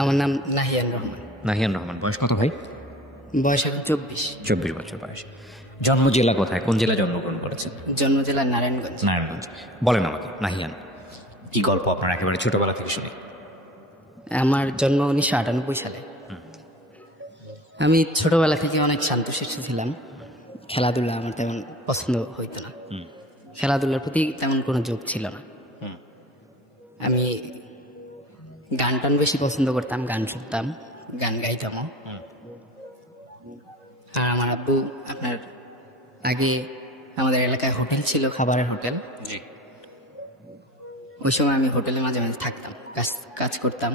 আমার নাম নাহিয়ান রহমান। নাহিয়ান রহমান। বয়স কত ভাই? বয়স এখন 24। 24 বছর বয়স। জন্ম জেলা কোথায়, কোন জেলায় জন্মগ্রহণ করেছেন? জন্ম জেলা নারায়ণগঞ্জ। নারায়ণগঞ্জ। বলেন আমাকে নাহিয়ান, কি গল্প আপনার একেবারে ছোটবেলা থেকে শুনি। আমার জন্ম 1998 সালে। আমি ছোটবেলা থেকে অনেক শান্তশিষ্ট ছিলাম। খেলাধুলা আমার তেমন পছন্দ হইতো না, খেলাধুলার প্রতি তেমন কোনো যোগ ছিল না। আমি গান টান বেশি পছন্দ করতাম, গান শুনতাম, গান গাইতামও। আর আমার আব্বু আপনার আগে আমাদের এলাকায় হোটেল ছিল, খাবারের হোটেল। ওই সময় আমি হোটেলে মাঝে মাঝে থাকতাম, কাজ করতাম।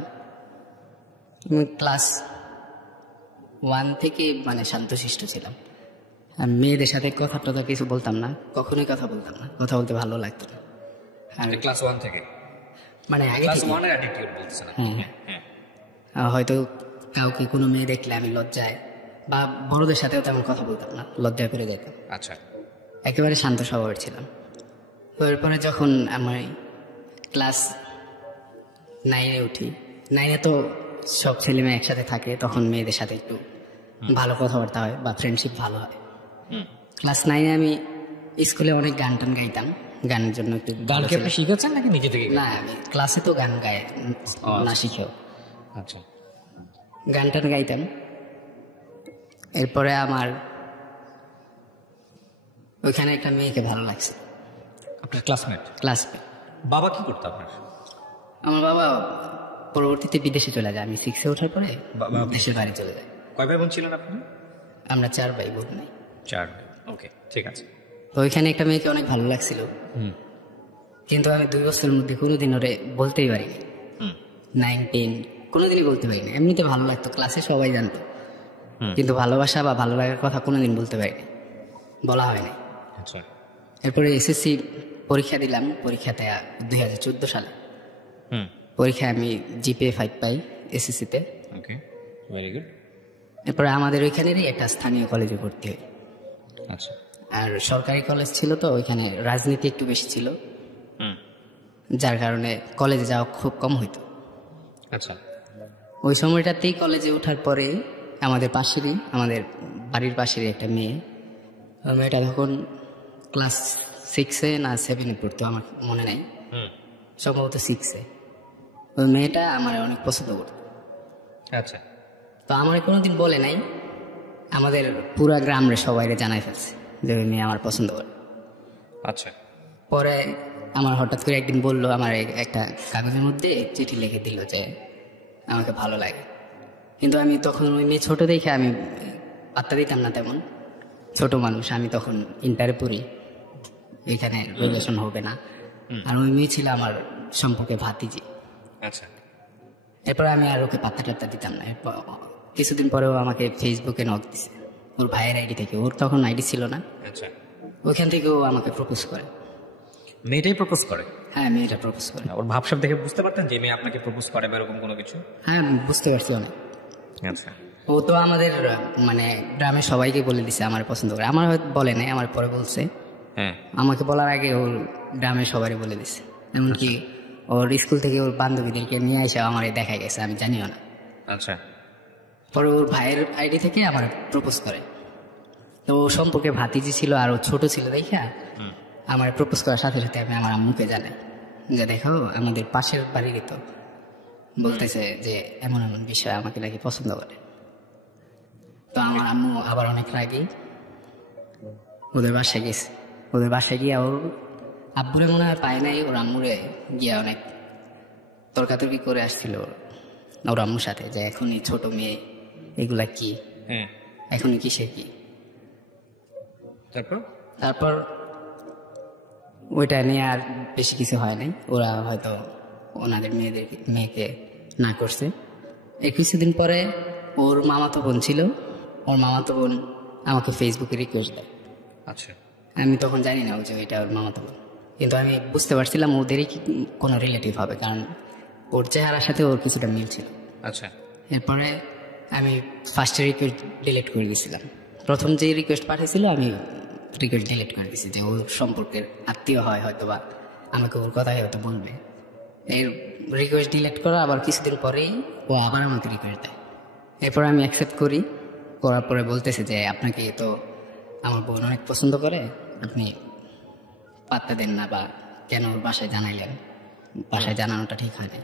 ক্লাস 1 থেকে মানে শান্তশিষ্ট ছিলাম। আর মেয়েদের সাথে কথা টথা কিছু বলতাম না, কখনোই কথা বলতাম না, কথা বলতে ভালো লাগতো না। আর ক্লাস 1 থেকে মানে আগে ক্লাস থেকে 1 এর অ্যাটিটিউড বলতেছেন? হয়তো কাউকে কোনো মেয়ে দেখলে আমি লজ্জায় বা বড়দের সাথেও তেমন কথা বলতাম না, লজ্জায় পড়ে যেতাম। আচ্ছা। একেবারে শান্ত স্বভাবের ছিলাম। তো এরপরে যখন আমার ক্লাস 9-এ উঠি, 9-এ তো সব ছেলে মেয়ে একসাথে থাকে, তখন মেয়েদের সাথে একটু ভালো কথাবার্তা হয় বা ফ্রেন্ডশিপ ভালো হয়। ক্লাস 9-এ আমি স্কুলে অনেক গান টান গাইতাম, গানের জন্য একটু গান কি আপনি শিখেছেন নাকি নিজে থেকে? না, আমি ক্লাসে তো গান গাই না শিখেও। আচ্ছা। গান টান গাইতাম। এরপরে আমার ওইখানে একটা মেয়েকে ভালো লাগছে। আপনার ক্লাসমেট? ক্লাসমেট। বাবা কি করতো আপনার? আমার বাবা পরবর্তীতে বিদেশে চলে যায়। আমি 6-এ ওঠার পরে দেশের বাড়ি চলে যায়। কয় ভাই বোন ছিলেন আপনি? আমরা 4 ভাই বোন। 4। ওকে, ঠিক আছে। তো ওইখানে একটা মেয়েকে অনেক ভালো লাগছিল, কিন্তু আমি 2 বছরের মধ্যে কোনোদিন ওরে বলতেই পারিনি। 9-10 কোনোদিনই বলতে পারিনি। এমনিতে ভালো লাগতো, ক্লাসে সবাই জানতো, কিন্তু ভালোবাসা বা ভালো লাগার কথা কোনোদিন বলতে পারিনি, বলা হয়নি। আচ্ছা। এরপরে এসএসসি পরীক্ষা দিলাম। পরীক্ষাতে 2014 সালে পরীক্ষায় আমি জিপিএ 5 পাই এসএসসিতে। ওকে, ভেরি গুড। এরপরে আমাদের ওইখানেরই একটা স্থানীয় কলেজে ভর্তি হই। আচ্ছা। আর সরকারি কলেজ ছিল, তো ওইখানে রাজনীতি একটু বেশি ছিল, যার কারণে কলেজে যাওয়া খুব কম হইতো। আচ্ছা। ওই সময়টাতেই কলেজে ওঠার পরে আমাদের বাড়ির পাশেরই একটা মেয়ে, ওই মেয়েটা তখন ক্লাস 6-এ না 7-এ পড়তো, আমার মনে নাই, সম্ভবত 6-এ। ওই মেয়েটা আমার অনেক পছন্দ করতো। আচ্ছা। তো আমার কোনোদিন বলে নাই, আমাদের পুরা গ্রামে সবাইকে জানাই ফেলছে যে ওই মেয়ে আমার পছন্দ করে। আচ্ছা। পরে আমার হঠাৎ করে একদিন বললো, আমার একটা কাগজের মধ্যে চিঠি লিখে দিল যে আমাকে ভালো লাগে। কিন্তু আমি তখন ওই মেয়ে ছোট দেখে আমি পাত্তা দিতাম না তেমন, ছোট মানুষ আমি তখন ইন্টারে পড়ি, এখানে রিলেশন হবে না। আর ওই মেয়ে ছিল আমার সম্পর্কে ভাতিজি। আচ্ছা। এরপরে আমি আর ওকে পাত্তা টাত্তা দিতাম না। এরপর কিছুদিন পরেও আমাকে ফেসবুকে নক দিছে ওর ভাইয়ের আইডি থেকে, ওর তখন আইডি ছিল না। আচ্ছা। ওইখান থেকে ও আমাকে প্রপোজ করে। মেয়েটাই প্রপোজ করে? হ্যাঁ, মেয়েটা প্রপোজ করে। ওর ভাবসাব দেখে বুঝতে পারতেন যে মেয়ে আপনাকে প্রপোজ করে বা এরকম কোনো কিছু? হ্যাঁ, বুঝতে পারছি অনেক। আচ্ছা। ও তো আমাদের মানে গ্রামের সবাইকে বলে দিছে আমার পছন্দ করে। আমার হয়তো বলে নাই, আমার পরে বলছে। হ্যাঁ। আমাকে বলার আগে ওর গ্রামের সবাই বলে দিছে, এমনকি ওর স্কুল থেকে ওর বান্ধবীদেরকে নিয়ে এসে আমার দেখা গেছে, আমি জানিও না। আচ্ছা। পরে ওর ভাইয়ের আইডি থেকে আমার প্রপোজ করে। তো ও সম্পর্কে ভাতিজি ছিল আর ও ছোট ছিল দেখা আমার প্রপোজ করার সাথে সাথে আমি আমার আম্মুকে জানাই যে দেখো আমাদের পাশের বাড়িরই তো বলতেছে যে এমন এমন বিষয়, আমাকে নাকি পছন্দ করে। তো আমার আম্মু আবার অনেক রাগি ওদের বাসায় গেছে। ওদের বাসায় গিয়া ওর আব্বুরে মনে হয় পায় নাই, ওর আম্মুরে গিয়া অনেক তর্কাতর্কি করে আসছিল ওর আম্মুর সাথে যে এখনই ছোট মেয়ে, এগুলা কি, এখনই কিসের কি। তারপর ওইটা নিয়ে আর বেশি কিছু হয় নাই, ওরা হয়তো ওনাদের মেয়েকে না করছে। এই কিছুদিন পরে ওর মামাতো বোন ছিল, ওর মামাতো বোন আমাকে ফেসবুকে রিকোয়েস্ট দেয়। আচ্ছা। আমি তখন জানি না যে ওইটা ওর মামাতো বোন, কিন্তু আমি বুঝতে পারছিলাম ওদেরই কোনো রিলেটিভ হবে, কারণ ওর চেহারার সাথে ওর কিছুটা মিল ছিল। আচ্ছা। এরপরে আমি ফার্স্টে রিকোয়েস্ট ডিলিট করে দিয়েছিলাম। প্রথম যে রিকোয়েস্ট পাঠিয়েছিল আমি রিকোয়েস্ট ডিলিট করে দিয়েছি, যে ওর সম্পর্কের আত্মীয় হয় হয়তো বা আমাকে ওর কথাই হয়তো বলবে। এর রিকোয়েস্ট ডিলিট করা আবার কিছুদিন পরেই ও ও আবার আমাকে রিকোয়েস্ট দেয়। এরপর আমি অ্যাকসেপ্ট করি, করার পরে বলতেছে যে আপনাকে তো আমার বোন অনেক পছন্দ করে, আপনি পাত্তা দেন না বা কেন ওর বাসায় জানাইলেন, বাসায় জানানোটা ঠিক হয় না।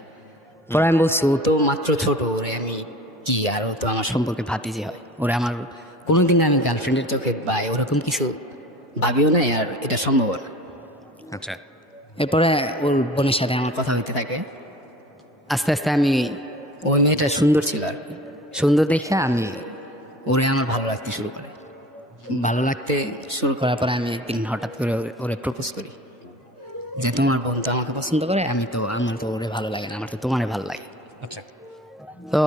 পরে আমি বলছি ও তো মাত্র ছোট, ওরে আমি কি, আর ও তো আমার সম্পর্কে ভাতিজি হয়, ওরে আমার কোনোদিন আমি গার্লফ্রেন্ডের চোখে বা ওরকম কিছু ভাবিও নাই, আর এটা সম্ভব না। আচ্ছা, এরপরে ওর বোনের সাথে আমার কথা হইতে থাকে। আস্তে আস্তে আমি, ওই মেয়েটা সুন্দর ছিল আর কি, সুন্দর দেখে আমি ওরে আমার ভালো লাগতে শুরু করে। ভালো লাগতে শুরু করার পরে আমি একদিন হঠাৎ করে ওরে প্রপোজ করি যে তোমার বোন তো আমাকে পছন্দ করে, আমার তো ওরে ভালো লাগে না, আমার তো তোমারে ভালো লাগে। আচ্ছা, তো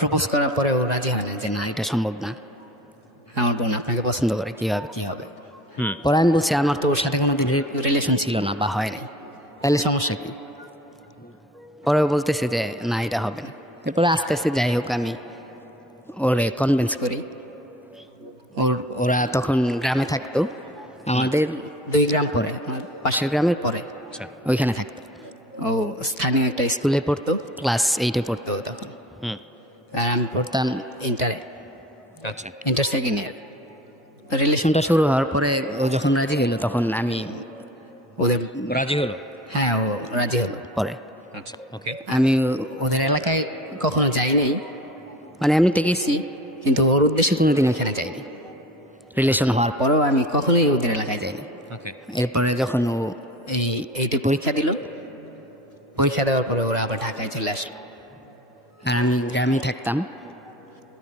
প্রপোজ করার পরে ও রাজি হয় না, যে না এটা সম্ভব না, আমার বোন আপনাকে পছন্দ করে, কীভাবে কী হবে। পরে আমি বলছি আমার তো ওর সাথে কোনোদিন রিলেশন ছিল না বা হয় নাই, তাহলে সমস্যা কি। পরে ও বলতেছে যে না এটা হবে না। এরপরে আস্তে আস্তে যাই হোক আমি ওরে কনভিন্স করি। ওরা তখন গ্রামে থাকতো, আমাদের 2 গ্রাম পরে, আমার পাশের গ্রামের পরে আচ্ছা, ওইখানে থাকতো। ও স্থানীয় একটা স্কুলে পড়তো, ক্লাস 8-এ পড়তো ও তখন, আর আমি পড়তাম ইন্টারে, আচ্ছা, ইন্টার সেকেন্ড ইয়ার। রিলেশনটা শুরু হওয়ার পরে ও যখন রাজি হলো তখন আমি ওদের, রাজি হলো? হ্যাঁ ও রাজি হলো পরে। আচ্ছা, ওকে। আমি ওদের এলাকায় কখনো যাই নাই, মানে এমনিতে গেছি, কিন্তু ওর উদ্দেশ্যে কোনোদিন ওখানে যাইনি। রিলেশন হওয়ার পরেও আমি কখনোই ওদের এলাকায় যাইনি। ওকে, এরপরে যখন ও এই 8-এ পরীক্ষা দিল, পরীক্ষা দেওয়ার পরে ওরা আবার ঢাকায় চলে আসলো, আর আমি গ্রামেই থাকতাম।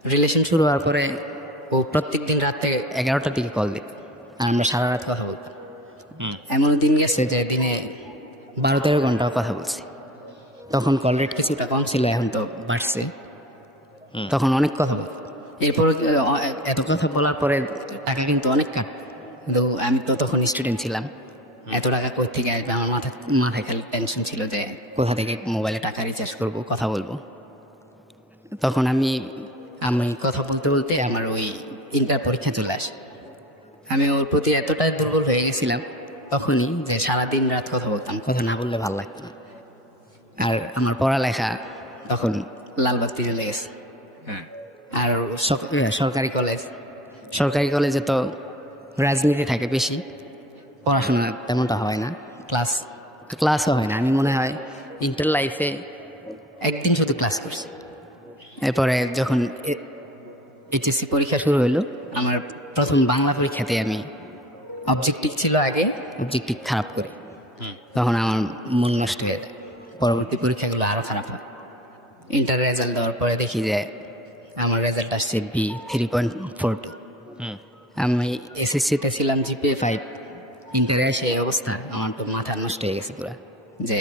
রিলেশন শুরু হওয়ার পরে ও প্রত্যেক দিন রাতে 11টার দিকে কল দিত, আর আমরা সারা রাত কথা বলতাম। এমন দিন গেছে যে দিনে 12-13 ঘন্টাও কথা বলছি। তখন কল রেট কিছুটা কম ছিল, এখন তো বাড়ছে। তখন অনেক কথা বলতাম। এরপরে এত কথা বলার পরে টাকা কিন্তু অনেক কাট, কিন্তু আমি তো তখন স্টুডেন্ট ছিলাম, এত টাকা কোথা থেকে আসবে, আমার মাথায় খালি টেনশন ছিল যে কোথা থেকে মোবাইলে টাকা রিচার্জ করব, কথা বলবো। তখন আমি কথা বলতে বলতে আমার ওই ইন্টার পরীক্ষা চলে আসে। আমি ওর প্রতি এতটাই দুর্বল হয়ে গেছিলাম তখনই যে সারাদিন রাত কথা বলতাম, কথা না বললে ভালো লাগতো না। আর আমার পড়ালেখা তখন লাল বাতি জ্বলে গেছে। আর সরকারি কলেজে তো রাজনীতি থাকে বেশি, পড়াশোনা তেমনটা হয় না, ক্লাসও হয় না। আমি মনে হয় ইন্টার লাইফে একদিন শুধু ক্লাস করছি। এরপরে যখন এইচএসসি পরীক্ষা শুরু হইলো, আমার প্রথম বাংলা পরীক্ষাতে আমি অবজেক্টিভ ছিল আগে, অবজেক্টিভ খারাপ করি, তখন আমার মন নষ্ট হয়ে যায়, পরবর্তী পরীক্ষাগুলো আরও খারাপ হয়। ইন্টার রেজাল্ট দেওয়ার পরে দেখি যে আমার রেজাল্ট আসছে B 3.42। আমি এসএসসিতে ছিলাম GPA 5, ইন্টারে এসে এই অবস্থা, আমার তো মাথা নষ্ট হয়ে গেছে পুরা, যে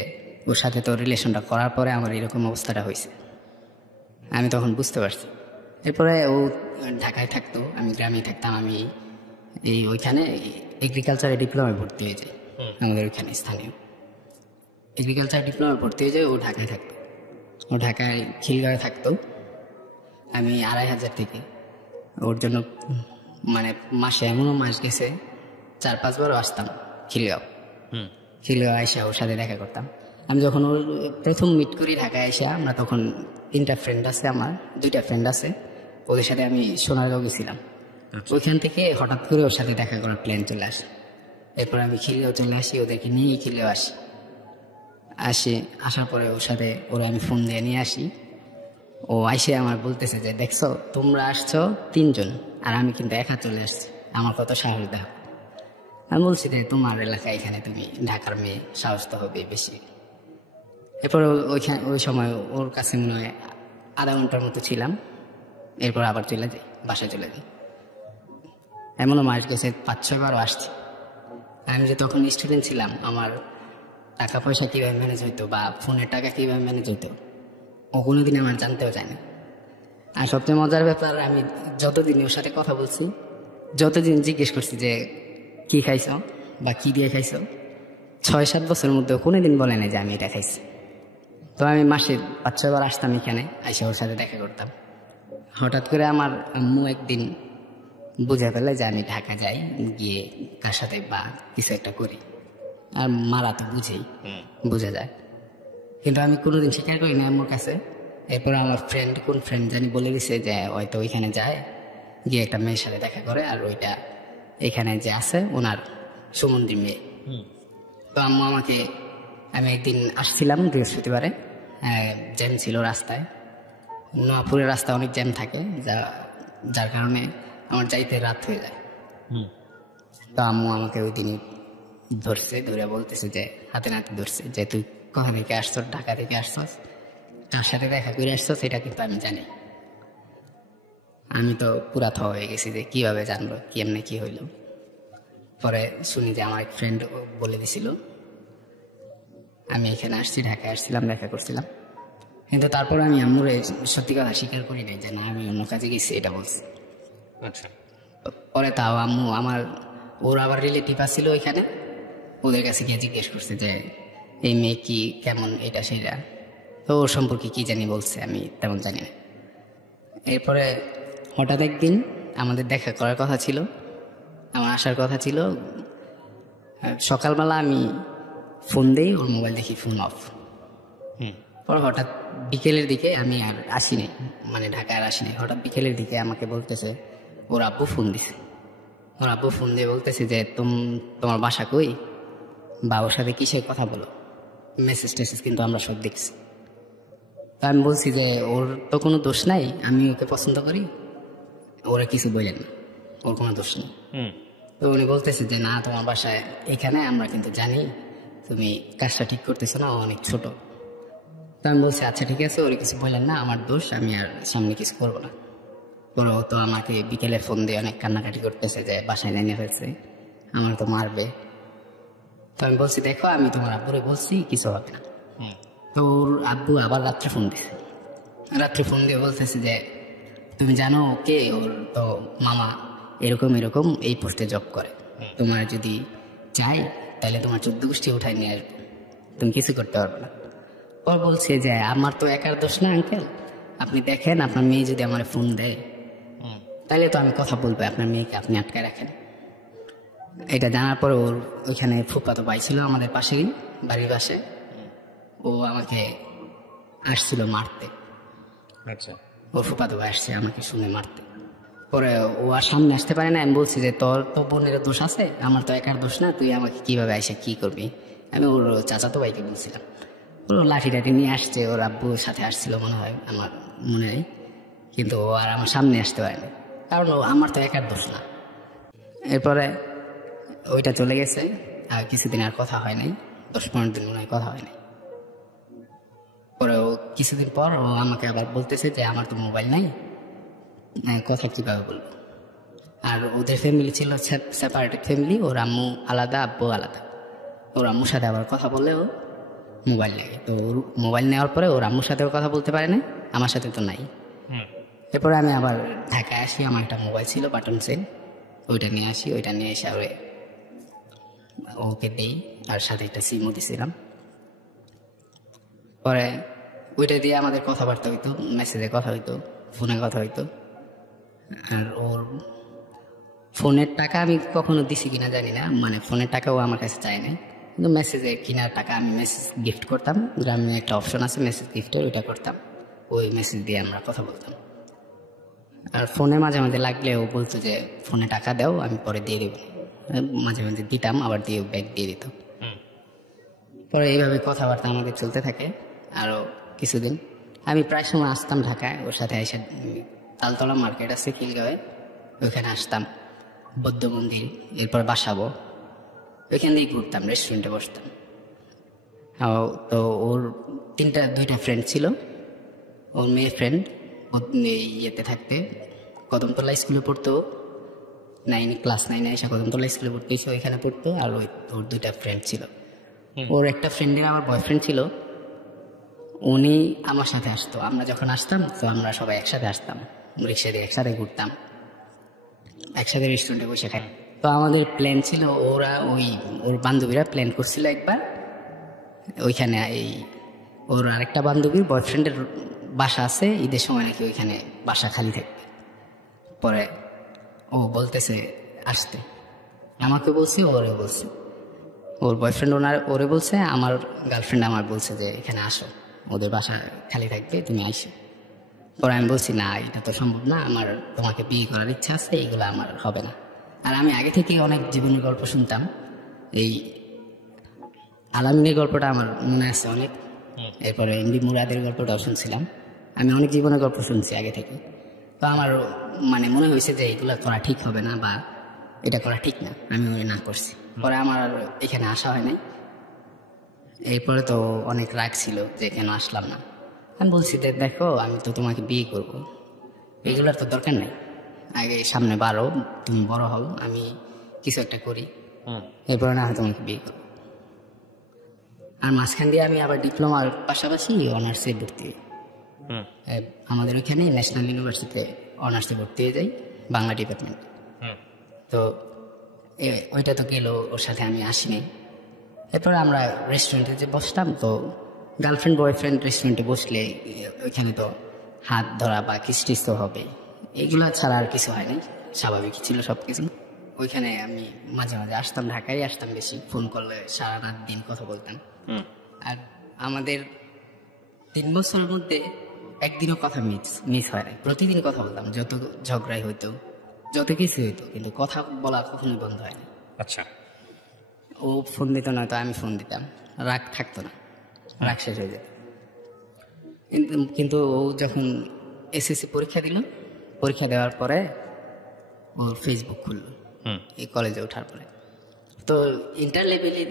ওর সাথে তো রিলেশনটা করার পরে আমার এরকম অবস্থাটা হয়েছে। আমি তখন বুঝতে পারছি। এরপরে ও ঢাকায় থাকতো, আমি গ্রামেই থাকতাম। আমি ওইখানে এগ্রিকালচারে ডিপ্লোমায় ভর্তি হয়ে যাই, আমাদের ওইখানে স্থানীয় এগ্রিকালচার ডিপ্লোমায় ভর্তি হয়ে যায়। ও ঢাকায় থাকতো, ও ঢাকায় খিলগাঁওয়ে থাকতো। আমি 2500 থেকে ওর জন্য, মানে মাসে এমনও মাস গেছে 4-5 বারও আসতাম খিলগাঁও আইসা ওর সাথে দেখা করতাম। আমি যখন ওর প্রথম মিট করি ঢাকায় আইসা, আমরা তখন 3টা ফ্রেন্ড আছে, আমার 2টা ফ্রেন্ড আছে, ওদের সাথে আমি সোনারগাঁও গেছিলাম। ওইখান থেকে হঠাৎ করে ওর সাথে দেখা করার প্ল্যান চলে আসে। এরপর আমি খিলগাঁও চলে আসি, ওদেরকে নিয়ে খিলগাঁও আসার পরে ওর সাথে ওরা আমি ফোন দিয়ে নিয়ে আসি। ও আইসে আমার বলতেছে যে দেখছো তোমরা আসছো 3 জন, আর আমি কিন্তু একা চলে আসছি, আমার কত সাহস দাও। আমি বলছি যে তোমার এলাকায়, এখানে তুমি ঢাকার মেয়ে, সাহস তো হবে বেশি। এরপর ওই সময় ওর কাছে মনে হয় আধা ঘন্টার মতো ছিলাম। এরপর আবার চলে যাই, বাসায় চলে যাই। এমনও মাস গেছে 5-6 বারও আসছি। আমি যে তখন স্টুডেন্ট ছিলাম, আমার টাকা পয়সা কীভাবে ম্যানেজ হইতো বা ফোনের টাকা কীভাবে ম্যানেজ হইতো ও কোনোদিন আমার জানতেও চায় না। আর সবচেয়ে মজার ব্যাপার, আমি যতদিন ওর সাথে কথা বলছি, যতদিন জিজ্ঞেস করছি যে কি খাইছো বা কি দিয়ে খাইছো, 6-7 বছরের মধ্যে কোনোদিন বলে না যে আমি এটা খাইছি। তো আমি মাসে 5-6 বার আসতাম এখানে, আইসা ওর সাথে দেখা করতাম। হঠাৎ করে আমার আম্মু একদিন বুঝে ফেলে যে আমি ঢাকা যাই, গিয়ে তার সাথে বা কিছু একটা করি। আর মারা তো বুঝা যায়, কিন্তু আমি কোনোদিন স্বীকার করি না আম্মুর কাছে। এরপর আমার ফ্রেন্ড কোন ফ্রেন্ড জানি বলে দিছে যে হয়তো ওইখানে যায়, গিয়ে একটা মেয়ের সাথে দেখা করে, আর ওইটা এখানে যে আছে ওনার সুমন্দির মেয়ে। তো আম্মু আমাকে, আমি একদিন আসছিলাম বৃহস্পতিবারে, জ্যাম ছিল রাস্তায়, নোয়াপুরের রাস্তা অনেক জ্যাম থাকে, যার কারণে আমার যাইতে রাত হয়ে যায়। তো আম্মু আমাকে ওই দিনই ধরছে, ধরে বলতেছে যে হাতে নাতে ধরছে যে তুই কোথা থেকে আসছ, ঢাকা থেকে আসছস, তার সাথে দেখা করে আসছস, সেটা কিন্তু আমি জানি। আমি তো পুরা থ হয়ে গেছি যে কিভাবে জানলো, কি এমনি কি হইল। পরে শুনি যে আমার এক ফ্রেন্ড বলে দিছিল আমি এখানে আসছি, ঢাকায় আসছিলাম, দেখা করছিলাম। কিন্তু তারপর আমি আম্মুর সত্যি কথা স্বীকার করি নাই যে না আমি অন্য কাজে গেছি, এটা বলছি। আচ্ছা। পরে তাও আম্মু আমার, ওর আবার রিলেটিভ আসছিল ওইখানে, ওদের কাছে গিয়ে জিজ্ঞেস করছে যে এই মেয়ে কি, কেমন, এটা সেটা। তো ওর সম্পর্কে কি জানি বলছে, আমি তেমন জানি না। এরপরে হঠাৎ একদিন আমাদের দেখা করার কথা ছিল, আমার আসার কথা ছিল। সকালবেলা আমি ফোন দিই, ওর মোবাইল দেখি ফোন অফ। পরে হঠাৎ বিকেলের দিকে, আমি আর আসিনি, মানে ঢাকায় আর আসিনি, হঠাৎ বিকেলের দিকে আমাকে বলতেছে ওর আব্বু ফোন দিছে। ওর আব্বু ফোন দিয়ে বলতেছে যে তোমার বাসা কই, বা ওর সাথে কিসের কথা বলো, মেসেজ টেসেজ কিন্তু আমরা সব দেখছি। তো আমি বলছি যে ওর তো কোনো দোষ নাই, আমি ওকে পছন্দ করি, ওরা কিছু বললেন না, ওর কোনো দোষ নেই। তো উনি বলতেছে যে না তোমার বাসায় এখানে, আমরা কিন্তু জানি তুমি কাজটা ঠিক করতেছো না, ও অনেক ছোট। তো আমি বলছি আচ্ছা ঠিক আছে, ওরা কিছু বললেন না, আমার দোষ, আমি আর সামনে কিছু করবো না। ওরা তো আমাকে বিকেলে ফোন দিয়ে অনেক কান্নাকাটি করতেছে যে বাসায় নিয়ে ফেলছে, আমার তো মারবে। তো আমি বলছি দেখো আমি তোমার আব্বুরে বলছি, কিছু হবে না। তো ওর আব্বু আবার রাত্রে ফোন দিছে, রাত্রে ফোন দিয়ে বলতেছে যে তুমি জানো কে, ওর তো মামা এরকম এরকম এই পোস্টে জব করে, তোমার যদি চাই তাহলে তোমার 14 গোষ্ঠী উঠাই নিয়ে আসবে, তুমি কিছু করতে পারবে না। পর বলছে যে আমার তো একার দোষ না আঙ্কেল, আপনি দেখেন আপনার মেয়ে যদি আমার ফোন দেয় তাহলে তো আমি কথা বলবো, আপনার মেয়েকে আপনি আটকায় রাখেন। এটা জানার পর ওর ওইখানে ফুফাতো ভাই ছিল আমাদের পাশেই, বাড়ির পাশে, ও আমাকে আসছিল মারতে। আচ্ছা। ওর ফুফাতো ভাই আসছে আমাকে শুনে মারতে। পরে ও আর সামনে আসতে পারে না, আমি বলছি যে তোর তো বোনের দোষ আছে, আমার তো একার দোষ না, তুই আমাকে কিভাবে আইসে কি করবি। আমি ওর চাচাতো ভাইকে বলছিলাম, ওর লাঠি টাঠি নিয়ে আসছে, ওর আব্বুর সাথে আসছিল মনে হয়, আমার মনে নেই, কিন্তু ও আর আমার সামনে আসতে পারেনি, কারণ ও আমার তো একার দোষ না। এরপরে ওইটা চলে গেছে, আর কিছুদিন আর কথা হয় নাই, 10-15 দিন মনে হয় কথা হয় নাই। পরে ও কিছুদিন পর ও আমাকে আবার বলতেছে যে আমার তো মোবাইল নাই, কথা কিভাবে বলবো। আর ওদের ফ্যামিলি ছিল সেপারেটেড ফ্যামিলি, ওর আম্মু আলাদা, আব্বু আলাদা। ওর আম্মুর সাথে আবার কথা বললেও মোবাইল নেই, তো ওর মোবাইল নেওয়ার পরে ওর আম্মুর সাথেও কথা বলতে পারে না, আমার সাথে তো নাই। এরপরে আমি আবার ঢাকায় আসি, আমার একটা মোবাইল ছিল বাটন সেল, ওইটা নিয়ে আসি, ওইটা নিয়ে এসে ওকে দেই, আর সাথে একটা সিমও দিছিলাম। পরে ওইটা দিয়ে আমাদের কথাবার্তা হইতো, মেসেজে কথা হইতো, ফোনে কথা হইতো। আর ওর ফোনের টাকা আমি কখনো দিছি কিনা জানি না, মানে ফোনের টাকাও আমার কাছে চায় না, কিন্তু মেসেজে কিনার টাকা আমি মেসেজ গিফট করতাম, গ্রামে একটা অপশন আছে মেসেজ গিফটের, ওইটা করতাম, ওই মেসেজ দিয়ে আমরা কথা বলতাম। আর ফোনে মাঝে মাঝে লাগলে ও বলতো যে ফোনে টাকা দাও, আমি পরে দিয়ে দেবো, মাঝে মাঝে দিতাম, আবার দিয়ে ব্যাগ দিয়ে দিত। পরে এইভাবে কথাবার্তা আমাদের চলতে থাকে আরও কিছুদিন। আমি প্রায় সময় আসতাম ঢাকায়, ওর সাথে এসে তালতলা মার্কেট আছে খিলগাঁওয়ে, ওইখানে আসতাম, বৌদ্ধ মন্দির, এরপর বাসাবো, ওইখান দিয়েই ঘুরতাম, রেস্টুরেন্টে বসতাম। তো ওর 2টা ফ্রেন্ড ছিল, ওর মেয়ে ফ্রেন্ড ইয়েতে থাকতে কদমতলা স্কুলে পড়তো, ক্লাস 9 এসে কদমতলা স্কুলে পড়তে এসে ওইখানে পড়তো। আর ওর 2টা ফ্রেন্ড ছিল, ওর একটা ফ্রেন্ডের আমার বয়ফ্রেন্ড ছিল, উনি আমার সাথে আসতো, আমরা যখন আসতাম তো আমরা সবাই একসাথে আসতাম, রিক্সা দিয়ে একসাথে ঘুরতাম, একসাথে রেস্টুরেন্টে বসে খাই। তো আমাদের প্ল্যান ছিল, ওর বান্ধবীরা প্ল্যান করছিল একবার ওইখানে, ওর আরেকটা বান্ধবীর বয়ফ্রেন্ডের বাসা আছে, ঈদের সময় নাকি ওইখানে বাসা খালি থাকবে। পরে ও বলতেছে আসতে, আমাকে বলছে, ওরে বলছে, ওর বয়ফ্রেন্ড ওরে বলছে, আমার গার্লফ্রেন্ড আমার বলছে যে এখানে আসো, ওদের বাসা খালি থাকবে, তুমি আইসো। পরে আমি বলছি না এটা তো সম্ভব না, আমার তোমাকে বিয়ে করার ইচ্ছা আছে, এইগুলো আমার হবে না। আর আমি আগে থেকে অনেক জীবনের গল্প শুনতাম, এই আলামিনের গল্পটা আমার মনে আছে অনেক, এরপরে এমডি মুরাদের গল্পটাও শুনছিলাম। আমি অনেক জীবনের গল্প শুনছি আগে থেকে, তো আমার মানে মনে হয়েছে যে এগুলো করা ঠিক হবে না বা এটা করা ঠিক না, আমি ওই না করছি। পরে আমার আর এখানে আসা হয় নাই। এরপরে তো অনেক রাগ ছিল যে কেন আসলাম না। আমি বলছি যে দেখো আমি তো তোমাকে বিয়ে করব, এগুলোর তো দরকার নেই, আগে সামনে বাড়ো, তুমি বড় হও, আমি কিছু একটা করি, এরপরে না হয় তোমাকে বিয়ে করবো। আর মাঝখান দিয়ে আমি আবার ডিপ্লোমার পাশাপাশি অনার্সে ভর্তি হই। আমাদের ওইখানে ন্যাশনাল ইউনিভার্সিটিতে অনার্সে ভর্তি হয়ে যাই, বাংলা ডিপার্টমেন্ট। তো ওইটা তো গেল, ওর সাথে আমি আসিনি। এরপরে আমরা রেস্টুরেন্টে যে বসতাম, তো গার্লফ্রেন্ড বয়ফ্রেন্ড রেস্টুরেন্টে বসলে ওইখানে তো হাত ধরা বা কিস তো হবে, এগুলো ছাড়া আর কিছু হয়নি, স্বাভাবিক ছিল সব কিছু। ওইখানে আমি মাঝে মাঝে আসতাম, ঢাকায় আসতাম বেশি, ফোন করলে সারা রাত দিন কথা বলতাম। আর আমাদের 3 বছরের মধ্যে একদিনও কথা মিস হয় না, প্রতিদিন কথা বলতাম, যত ঝগড়াই হইতো, যত কিছু হইতো, কিন্তু কথা বলা কখনোই বন্ধ হয় না। আচ্ছা। ও ফোন দিত না তো আমি ফোন দিতাম, রাগ থাকতো না, রাগ শেষ হয়ে যেত। কিন্তু ও যখন এসএসসি পরীক্ষা দিল, পরীক্ষা দেওয়ার পরে ওর ফেসবুক খুললো এই কলেজে ওঠার পরে। তো ইন্টার লেভেলে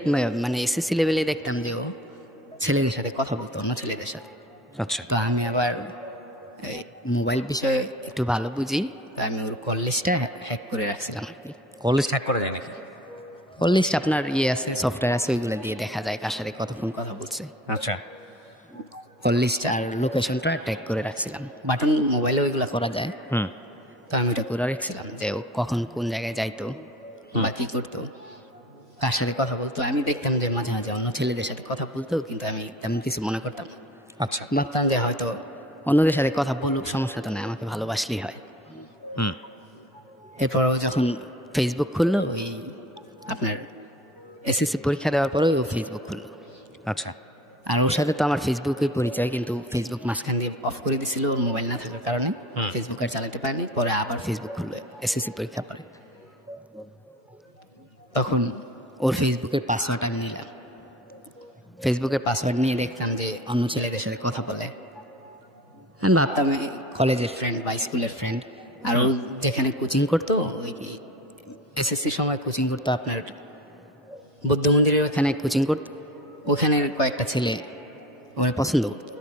মানে এসএসসি লেভেলে দেখতাম যে ও ছেলেদের সাথে কথা বলতো, অন্য ছেলেদের সাথে। আচ্ছা। তো আমি আবার মোবাইল বিষয়ে একটু ভালো বুঝি, তো আমি ওর কল লিস্টটা হ্যাক করে রাখছিলাম আর কি। কলেজ হ্যাক করা যায় নাকি? কল লিস্ট আপনার আছে, সফটওয়্যার আছে, ওইগুলো দিয়ে দেখা যায় কার সাথে কতক্ষণ কথা বলছে। আচ্ছা। কল লিস্ট আর লোকেশনটা ট্যাগ করে রাখছিলাম, বাটন মোবাইলে ওইগুলো করা যায়। তো আমি ওটা করে রাখছিলাম যে ও কখন কোন জায়গায় যাইতো বা কি করতো, কার সাথে কথা বলতো। আমি দেখতাম যে মাঝে মাঝে অন্য ছেলেদের সাথে কথা বলতো, কিন্তু আমি তেমন কিছু মনে করতাম না। আচ্ছা। ভাবতাম যে হয়তো অন্যদের সাথে কথা বলুক, সমস্যা তো নাই, আমাকে ভালোবাসলেই হয়। এরপর ও যখন ফেসবুক খুললো, ওই আপনার এসএসসি পরীক্ষা দেওয়ার পরেই ও ফেসবুক খুললো। আচ্ছা। আর ওর সাথে তো আমার ফেসবুকে পরিচয়, কিন্তু ফেসবুক মাঝখান দিয়ে অফ করে দিছিল ওর মোবাইল না থাকার কারণে, ফেসবুক আর চালাতে পারেনি। পরে আবার ফেসবুক খুললো এসএসসি পরীক্ষা পরে। তখন ওর ফেসবুকের পাসওয়ার্ড আমি নিলাম, ফেসবুকের পাসওয়ার্ড নিয়ে দেখতাম যে অন্য ছেলেদের সাথে কথা বলে। আমি ভাবতাম কলেজের ফ্রেন্ড বা স্কুলের ফ্রেন্ড। আর ও যেখানে কোচিং করতো, ওই এসএসসির সময় কোচিং করতো আপনার বৌদ্ধ মন্দিরের ওখানে কোচিং করতো, ওখানের কয়েকটা ছেলে ওরা পছন্দ করতো।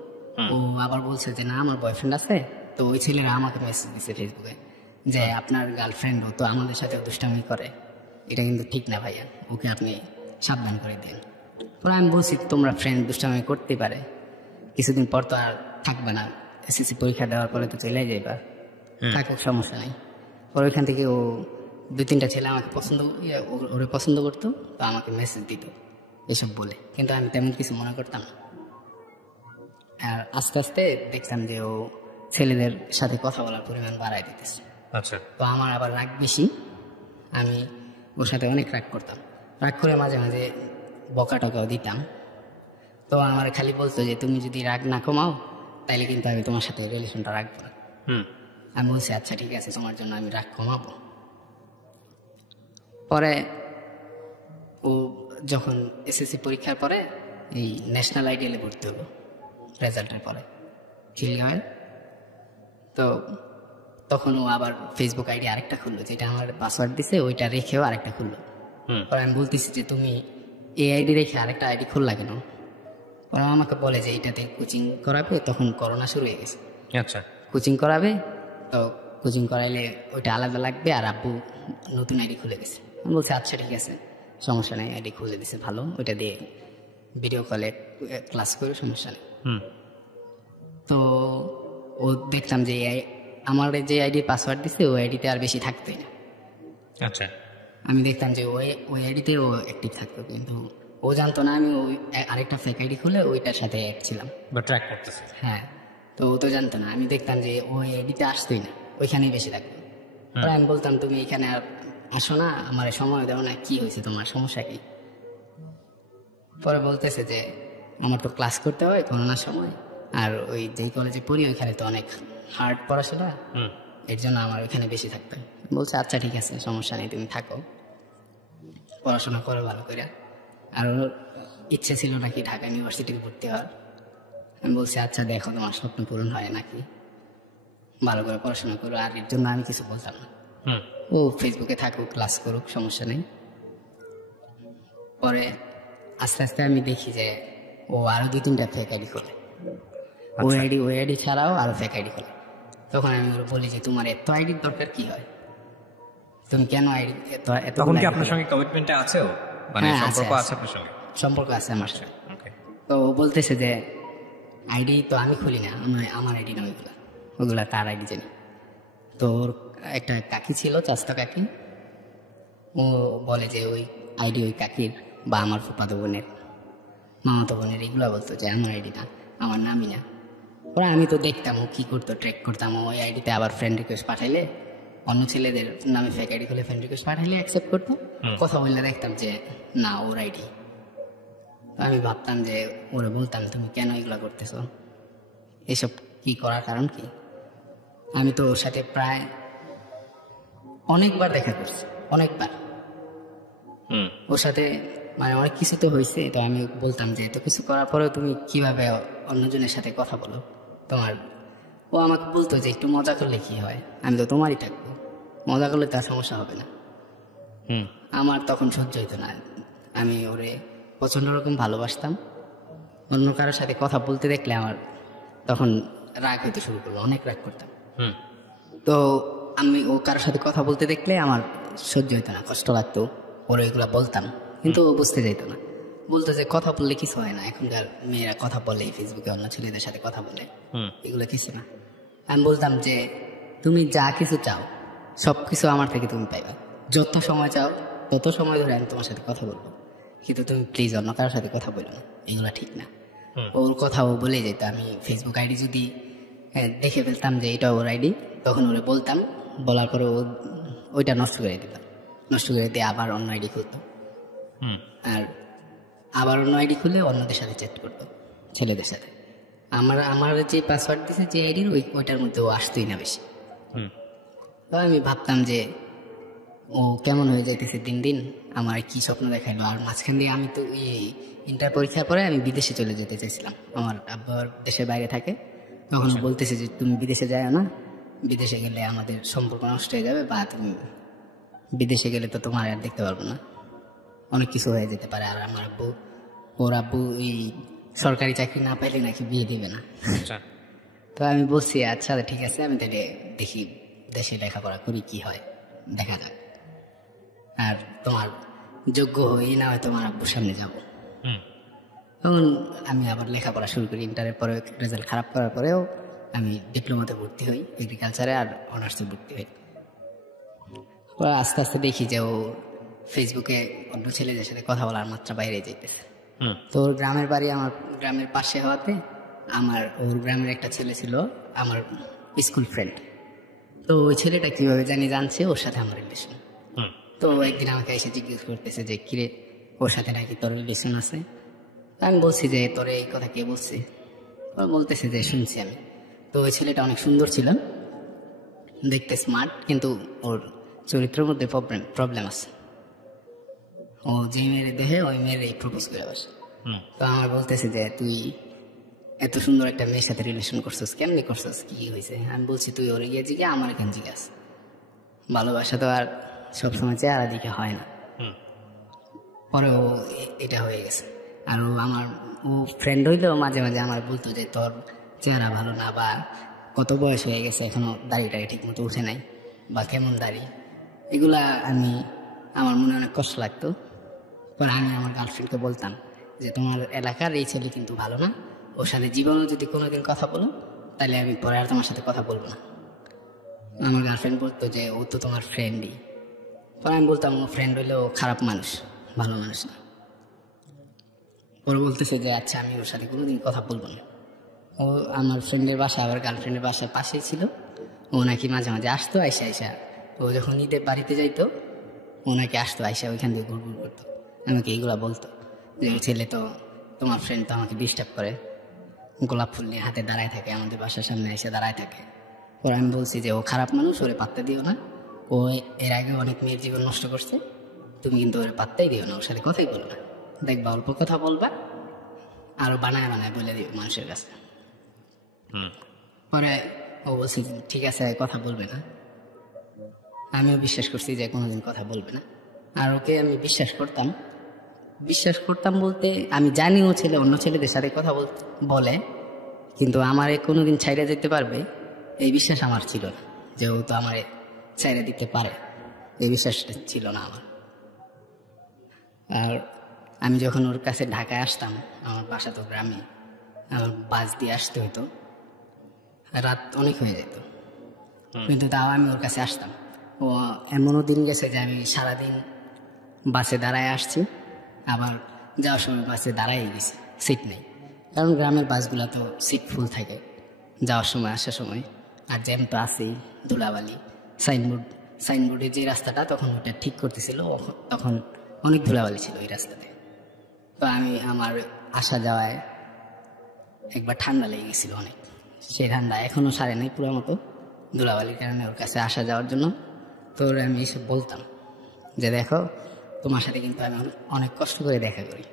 ও আবার বলছে যে না আমার বয়ফ্রেন্ড আছে, তো ওই ছেলেরা আমাকে মেসেজ দিচ্ছে ফেসবুকে যে আপনার গার্লফ্রেন্ড ও তো আমাদের সাথে দুষ্টামি করে, এটা কিন্তু ঠিক না ভাইয়া, ওকে আপনি সাবধান করে দেন। পরে আমি বলছি তোমরা ফ্রেন্ড দুষ্টামি করতে পারে, কিছুদিন পর তো আর থাকবে না, এসএসসি পরীক্ষা দেওয়ার পরে তো চলে যাইবা, থাকুক সমস্যা নেই। পরে ওইখান থেকে ও 2-3টা ছেলে আমাকে ওরে পছন্দ করতো, তো আমাকে মেসেজ দিত এসব বলে, কিন্তু আমি তেমন কিছু মনে করতাম না। আর আস্তে আস্তে দেখতাম যে ও ছেলেদের সাথে কথা বলার পরিমাণ বাড়াই দিতেছে। আচ্ছা। তো আমার আবার রাগ বেশি, আমি ওর সাথে অনেক রাগ করতাম, রাগ করে মাঝে মাঝে বকা টকাও দিতাম। তো আমার খালি বলতো যে তুমি যদি রাগ না কমাও তাইলে কিন্তু আমি তোমার সাথে রিলেশনটা রাখবো না। আমি বলছি আচ্ছা ঠিক আছে, তোমার জন্য আমি রাগ কমাবো। পরে ও যখন এসএসসি পরীক্ষার পরে এই ন্যাশনাল আইডিয়ালে ভর্তি হলো রেজাল্টের পরে খিলগাঁওয়ের, তো তখন ও আবার ফেসবুক আইডি আরেকটা খুললো, যেটা আমার পাসওয়ার্ড দিছে ওইটা রেখেও আরেকটা খুললো। পরে আমি বলতেছি যে তুমি এই আইডি রেখে আরেকটা আইডি খুললা কেন? পরে আমাকে বলে যে এইটাতে কোচিং করাবে, তখন করোনা শুরু হয়ে গেছে। আচ্ছা। কোচিং করাবে, তো কোচিং করাইলে ওইটা আলাদা লাগবে, আর আব্বু নতুন আইডি খুলে দিছে। আমি বলছি আচ্ছা ঠিক আছে সমস্যা নেই, আইডি খুলে দিছে ভালো, ওইটা দিয়ে ভিডিও কলে ক্লাস করে সমস্যা নেই। তো ও দেখলাম যে আমার যে আইডির পাসওয়ার্ড দিছে ওই আইডিতে আর বেশি থাকতোই না। আচ্ছা। আমি দেখতাম যে ওই আইডিতে ও অ্যাক্টিভ থাকতো, কিন্তু ও জানতো না আমি ওই আরেকটা ফেক আইডি খুলে ওইটার সাথে অ্যাড ছিলাম বা ট্র্যাক করতেছে। হ্যাঁ, তো ও তো জানতো না। আমি দেখতাম যে ওই আইডিতে আসতোই না, ওইখানেই বেশি থাকতো। পরে আমি বলতাম তুমি এখানে আর আসো না, আমার সময় দাও না, কি হয়েছে তোমার সমস্যা কি? পরে বলতেছে যে আমার তো ক্লাস করতে হয় করোনার সময়, আর ওই যেই কলেজে পড়ি ওইখানে তো অনেক হার্ড পড়াশোনা, এর জন্য আমার ওইখানে বেশি থাকবে। বলছে আচ্ছা ঠিক আছে, সমস্যা নেই, তুমি থাকো, পড়াশোনা করো ভালো করে। আর ওর ইচ্ছে ছিল নাকি ঢাকা ইউনিভার্সিটিতে ভর্তি হওয়ার। আমি বলছি আচ্ছা দেখো তোমার স্বপ্ন পূরণ হয় নাকি, ভালো করে পড়াশোনা করো। আর এর জন্য আমি কিছু বলতাম না, ও ফেসবুকে থাকুক, ক্লাস করুক, সমস্যা নেই। পরে আস্তে আস্তে আমি দেখি যে ও আরো 2-3টা ফেক আইডি খোলে, ওই আইডি ছাড়াও আরো ফেক আইডি খোলে। তখন আমি ওর বলি যে তোমার এত আইডির দরকার কি হয়, তুমি কেন আইডি এত তখন কি আপনার সঙ্গে কমিটমেন্টে আছে ও, মানে হ্যাঁ, সম্পর্ক আছে। আছে আপনার সঙ্গে? সম্পর্ক আছে আমার সাথে। ওকে। তো ও বলতেছে যে আইডি তো আমি খুলি না, আমার আইডি না ওইগুলা, ওগুলা তার আইডি জানি। তো ওর একটা কাকি ছিল, চাচা কাকি, ও বলে যে ওই আইডি ওই কাকির বা আমার ফুফাতো বোনের, মামাতো বোনের, এগুলো বলতো যে আমার আইডি না, আমার নামই না। ওরা আমি তো দেখতাম ও কি করতো, ট্র্যাক করতাম। ওই আইডিতে আবার ফ্রেন্ড রিকোয়েস্ট পাঠাইলে, অন্য ছেলেদের নামে ফেক আইডি খুলে ফ্রেন্ড রিকোয়েস্ট পাঠাইলে অ্যাকসেপ্ট করতো। কথা বললে দেখতাম যে না ওর আইডি। আমি ভাবতাম যে ওরা বলতাম তুমি কেন এগুলো করতেছ, এসব কি করার কারণ কি। আমি তো ওর সাথে প্রায় অনেকবার দেখা করছি, অনেকবার ওর সাথে, মানে অনেক কিছু তো হয়েছে। তো আমি বলতাম যে এত কিছু করার পরেও তুমি কিভাবে অন্যজনের সাথে কথা বলো তোমার। ও আমাকে বলতো যে একটু মজা করলে কি হয়, আমি তো তোমারই থাকবো, মজা করলে তার সমস্যা হবে না। আমার তখন সহ্য হইতো না, আমি ওরে প্রচন্ড রকম ভালোবাসতাম। অন্য কারোর সাথে কথা বলতে দেখলে আমার তখন রাগ হইতে শুরু করলো, অনেক রাগ করতাম। তো আমি ও কারোর সাথে কথা বলতে দেখলে আমার সহ্য হইতো না, কষ্ট লাগতো। ওরা এগুলা বলতাম, কিন্তু ও বুঝতে চাইতো না। বলতো যে কথা বললে কিছু হয় না, এখনকার মেয়েরা কথা বলে, ফেসবুকে অন্য ছেলেদের সাথে কথা বলে, এগুলো কিছু না। আমি বলতাম যে তুমি যা কিছু চাও সবকিছু আমার থেকে তুমি পাইবা, যত সময় চাও তত সময় ধরে আমি তোমার সাথে কথা বলবো, কিন্তু তুমি প্লিজ অন্য কারোর সাথে কথা বলো না, এগুলো ঠিক না। ওর কথা ও বলে যেত। আমি ফেসবুক আইডি যদি দেখে ফেলতাম যে এটা ওর আইডি, তখন ওরে বলতাম, বলার পরে ওইটা নষ্ট করে দিতাম, নষ্ট করে দিয়ে আবার অন্য আইডি খুলতো। আর আবার অন্য আইডি খুলে অন্যদের সাথে চ্যাট করতো, ছেলেদের সাথে। আমার যে পাসওয়ার্ড দিছে যে আইডির, ওইটার মধ্যে ও আসতোই না বেশি। তো আমি ভাবতাম যে ও কেমন হয়ে যাইতেছে দিন দিন, আমার কি স্বপ্ন দেখাইলো। আর মাঝখান দিয়ে আমি তো ইন্টার পরীক্ষার পরে আমি বিদেশে চলে যেতে চাইছিলাম, আমার আব্বার দেশের বাইরে থাকে। তখন বলতেছে যে তুমি বিদেশে যাও না, বিদেশে গেলে আমাদের সম্পর্ক নষ্ট হয়ে যাবে, বা তুমি বিদেশে গেলে তো তোমার আর দেখতে পারবো না, অনেক কিছু হয়ে যেতে পারে। আর আমার আব্বু, ওর আব্বু এই সরকারি চাকরি না পাইলে নাকি বিয়ে দিবে না। তো আমি বলছি আচ্ছা ঠিক আছে, আমি তাহলে দেখি দেশে লেখাপড়া করি, কি হয় দেখা যাক। আর তোমার যোগ্য হই না হয় তোমার আব্বুর সামনে যাব। তখন আমি আবার লেখাপড়া শুরু করি। ইন্টারের পরে রেজাল্ট খারাপ করার পরেও আমি ডিপ্লোমাতে ভর্তি হই, এগ্রিকালচারে, আর অনার্সে ভর্তি হই। আস্তে আস্তে দেখি যে ও ফেসবুকে অন্য ছেলেদের সাথে কথা বলার মাত্রা বাইরে যেতেছে। তো ওর গ্রামের বাড়ি আমার গ্রামের পাশে হওয়াতে ওর গ্রামের একটা ছেলে ছিল আমার স্কুল ফ্রেন্ড। তো ওই ছেলেটা কিভাবে জানছে ওর সাথে আমার রিলেশন। তো একদিন আমাকে এসে জিজ্ঞেস করতেছে যে কিরে, ওর সাথে নাকি তোর রিলেশন আছে। আমি বলছি যে তোর এই কথা কে বলছে। ও বলতেছে যে শুনছি আমি। তো ওই ছেলেটা অনেক সুন্দর ছিল, দেখতে স্মার্ট, কিন্তু ওর চরিত্রের মধ্যে প্রবলেম আছে। ও যে মেয়ের দেহে ওই মেয়ের এই প্রপোজ করে বসে। তো আমার বলতেছে যে তুই এত সুন্দর একটা মেয়ের সাথে রিলেশন করছিস, কেমনি করছিস, কি হয়েছে। আমি বলছি তুই ওর গিয়ে জিজ্ঞে, আমার কেন জিজ্ঞাস, ভালোবাসা তো আর সবসময় চেহারা দিকে হয় না। পরে ও এটা হয়ে গেছে। আর ও ফ্রেন্ড হইলেও মাঝে মাঝে আমার বলতো যে তোর চেহারা ভালো না, বা কত বয়স হয়ে গেছে এখনো দাড়িটা ঠিক মতো উঠে নাই, বা কেমন দাড়ি, এগুলা আমার মনে অনেক কষ্ট লাগতো। পরে আমি আমার গার্লফ্রেন্ডকে বলতাম যে তোমার এলাকার এই ছেলে কিন্তু ভালো না, ওর সাথে জীবনে যদি কোনোদিন কথা বলো তাহলে আমি পরে আর তোমার সাথে কথা বলবো না। আমার গার্লফ্রেন্ড বলতো যে ও তো তোমার ফ্রেন্ডই। পরে আমি বলতাম ও ফ্রেন্ড হইলেও খারাপ মানুষ, ভালো মানুষ না। পরে বলতেছে যে আচ্ছা আমি ওর সাথে কোনোদিন কথা বলবো না। ও আমার ফ্রেন্ডের বাসা আবার গার্লফ্রেন্ডের বাসার পাশেই ছিল। ও নাকি মাঝে মাঝে আসতো, আইসা ও যখন ঈদের বাড়িতে যাইতো ও নাকি আসতো, আইসা ওইখান থেকে ঘুরঘুর করতো। আমাকে এইগুলা বলতো যে ওই ছেলে তো তোমার ফ্রেন্ড তো আমাকে ডিস্টার্ব করে, গোলাপ ফুল নিয়ে হাতে দাঁড়ায় থাকে, আমাদের বাসার সামনে এসে দাঁড়ায় থাকে, পরে আমি বলছি যে ও খারাপ মানুষ, ওরে পাত্তা দিও না, ও এর আগে অনেক মেয়ের জীবন নষ্ট করছে, তুমি কিন্তু ওরে পাত্তাই দিও না, ওর সাথে কথাই বলো না, দেখবা অল্প কথা বলবা আরো বানায় বানায় বলে দিও মানুষের কাছে। পরে ও বলছি ঠিক আছে কথা বলবে না। আমিও বিশ্বাস করছি যে কোনোদিন কথা বলবে না। আর ওকে আমি বিশ্বাস করতাম বলতে আমি জানি ও ছেলে অন্য ছেলেদের সাথে কথা বলে, কিন্তু আমারে কোনোদিন ছাইড়া যেতে পারবে এই বিশ্বাস আমার ছিল না, যে ও তো আমারে ছাইড়া দিতে পারে, এই বিশ্বাসটা ছিল না আমার। আর আমি যখন ওর কাছে ঢাকায় আসতাম, আমার বাসা তো গ্রামে, আমার বাস দিয়ে আসতে হতো, রাত অনেক হয়ে যেত, কিন্তু তাও আমি ওর কাছে আসতাম। ও এমনও দিন গেছে যে আমি সারাদিন বাসে দাঁড়ায় আসছি, আবার যাওয়ার সময় বাসে দাঁড়াই গেছি, সিট নেই, কারণ গ্রামের বাসগুলো তো সিট ফুল থাকে যাওয়ার সময় আসার সময়, আর জ্যাম তো আছেই, ধুলাবালি, সাইনবোর্ডের যে রাস্তাটা তখন ওটা ঠিক করতেছিল, তখন অনেক ধুলাবালি ছিল ওই রাস্তাতে। তো আমি আমার আসা যাওয়ায় একবার ঠান্ডা লেগে গেছিল অনেক, সেই ঠান্ডা এখনও সারে নাই পুরো মতো ধুলাবালির কারণে ওর কাছে আসা যাওয়ার জন্য। তো আমি এসে বলতাম যে দেখো তোমার সাথে কিন্তু আমি অনেক কষ্ট করে দেখা করি,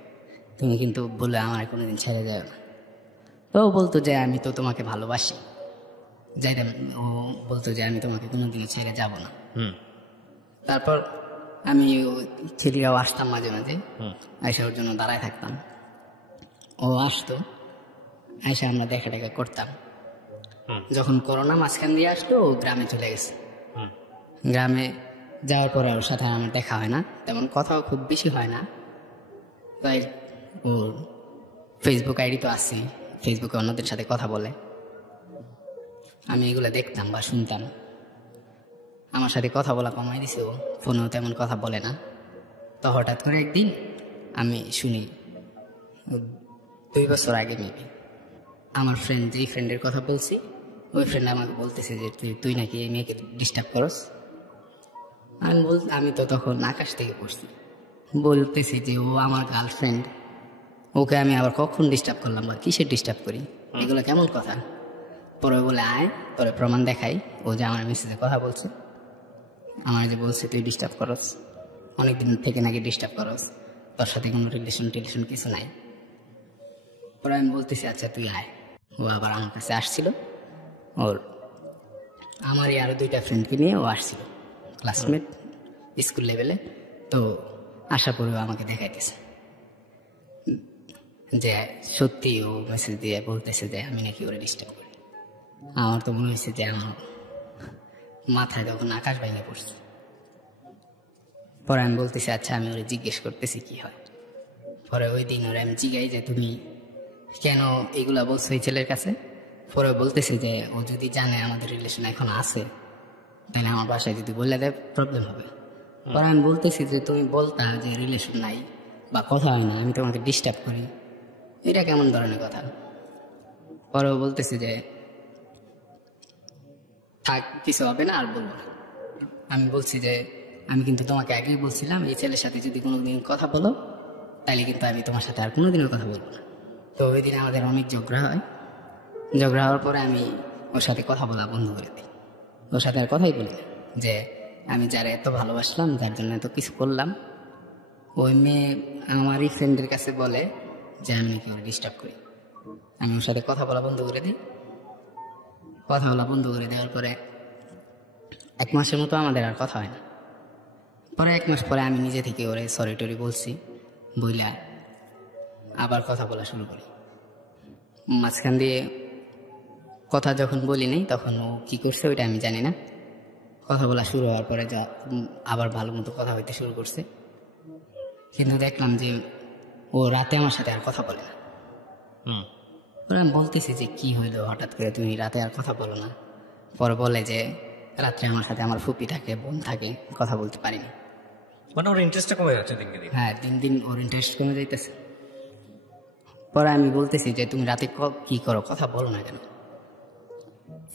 তুমি কিন্তু বলে আমার কোনোদিন ছেড়ে যাও না। তো ও বলতো যে আমি তো তোমাকে ভালোবাসি, যাইতাম, ও বলতো যে আমি তোমাকে কোনোদিন ছেড়ে যাব না। তারপর আমি ছেলেরাও আসতাম মাঝে মাঝে, এসে ওর জন্য দাঁড়ায় থাকতাম, ও আসতো, এসে আমরা দেখা টেকা করতাম। যখন করোনা মাঝখান দিয়ে আসলো ও গ্রামে চলে গেছে। গ্রামে যাওয়ার পরে ওর সাথে আমার দেখা হয় না, তেমন কথাও খুব বেশি হয় না। তাই ওর ফেসবুক আইডি তো আছে, ফেসবুকে অন্যদের সাথে কথা বলে, আমি এগুলো দেখতাম বা শুনতাম। আমার সাথে কথা বলা কমাই দিছে, ও ফোনেও তেমন কথা বলে না। তো হঠাৎ করে একদিন আমি শুনি 2 বছর আগে মেবি আমার যেই ফ্রেন্ডের কথা বলছি, ওই ফ্রেন্ড আমাকে বলতেছে যে তুই নাকি এই মেয়েকে ডিস্টার্ব করস। আমি তো তখন আকাশ থেকে পড়ছি, বলতেছি যে ও আমার গার্লফ্রেন্ড, ওকে আমি আবার কখন ডিস্টার্ব করলাম বা কিসের ডিস্টার্ব করি, এগুলো কেমন কথা। পরে বলে আয় পরে প্রমাণ দেখাই, ও যে আমার মেসেজে কথা বলছে, আমার যে বলছে তুই ডিস্টার্ব করস, অনেকদিন থেকে নাকি ডিস্টার্ব করস, তোর সাথে কোনো রিলেশন কিছু নাই। পরে আমি বলতেছি আচ্ছা তুই আয়। ও আবার আমার কাছে আসছিল, ওর আমারই আরো 2টা ফ্রেন্ডকে নিয়ে ও আসছিল, ক্লাসমেট স্কুল লেভেলে। তো আসার পরেও আমাকে দেখাইতেছে যে সত্যি ও মেসেজ দিয়ে বলতেছে যে আমি নাকি ওরে ডিস্টার্ব করি। আমার তো মনে হয়েছে যে আমার মাথায় তখন আকাশ ভেঙে পড়ছে। পরে আমি বলতেছি আচ্ছা আমি ওরে জিজ্ঞেস করতেছি কি হয়। পরে ওই দিন ওরে আমি জিজ্ঞাই যে তুমি কেন এগুলা বলছো এই ছেলের কাছে। পরে বলতেছে যে ও যদি জানে আমাদের রিলেশন এখন আছে, তাহলে আমার বাসায় যদি বললে দেয় প্রবলেম হবে। পরে আমি বলতেছি যে তুমি বলতা যে রিলেশন নাই বা কথা হয় না, আমি তোমাকে ডিস্টার্ব করি, এটা কেমন ধরনের কথা। পরে ও বলতেছে যে থাক কিছু হবে না আর বলবো না। আমি বলছি যে আমি কিন্তু তোমাকে আগেই বলছিলাম এই ছেলের সাথে যদি কোনোদিন কথা বলো তাহলে কিন্তু আমি তোমার সাথে আর কোনোদিনও কথা বলবো না। তো ওই দিন আমাদের অনেক ঝগড়া হয়, ঝগড়া হওয়ার পরে আমি ওর সাথে কথা বলা বন্ধ করে দিই, ওর সাথে আর কথাই বলি না। যে আমি যারা এত ভালোবাসলাম, যার জন্য এত কিছু করলাম, ওই মেয়ে আমারই ফ্রেন্ডের কাছে বলে যে আমি নাকি ওর ডিস্টার্ব করি। আমি ওর সাথে কথা বলা বন্ধ করে দিই। কথা বলা বন্ধ করে দেওয়ার পরে 1 মাসের মতো আমাদের আর কথা হয় না। পরে 1 মাস পরে আমি নিজে থেকে ওরে সরি টরি বলছি, বইলা আবার কথা বলা শুরু করি। মাঝখান দিয়ে কথা যখন বলি নাই তখন ও কি করছে ওইটা আমি জানি না। কথা বলা শুরু হওয়ার পরে আবার ভালো মতো কথা হইতে শুরু করছে, কিন্তু দেখলাম যে ও রাতে আমার সাথে আর কথা বলে না। পরে আমি বলতেছি যে কি হইলো হঠাৎ করে তুমি রাতে আর কথা বলো না। পরে বলে যে রাত্রে আমার সাথে আমার ফুপি থাকে, বোন থাকে, কথা বলতে পারিনি। মানে ওর ইন্টারেস্টটা কমে যাচ্ছে দিনকে দিন। হ্যাঁ, দিন দিন ওর ইন্টারেস্ট কমে যাইতেছে। পরে আমি বলতেছি যে তুমি রাতে কি করো, কথা বলো না কেন।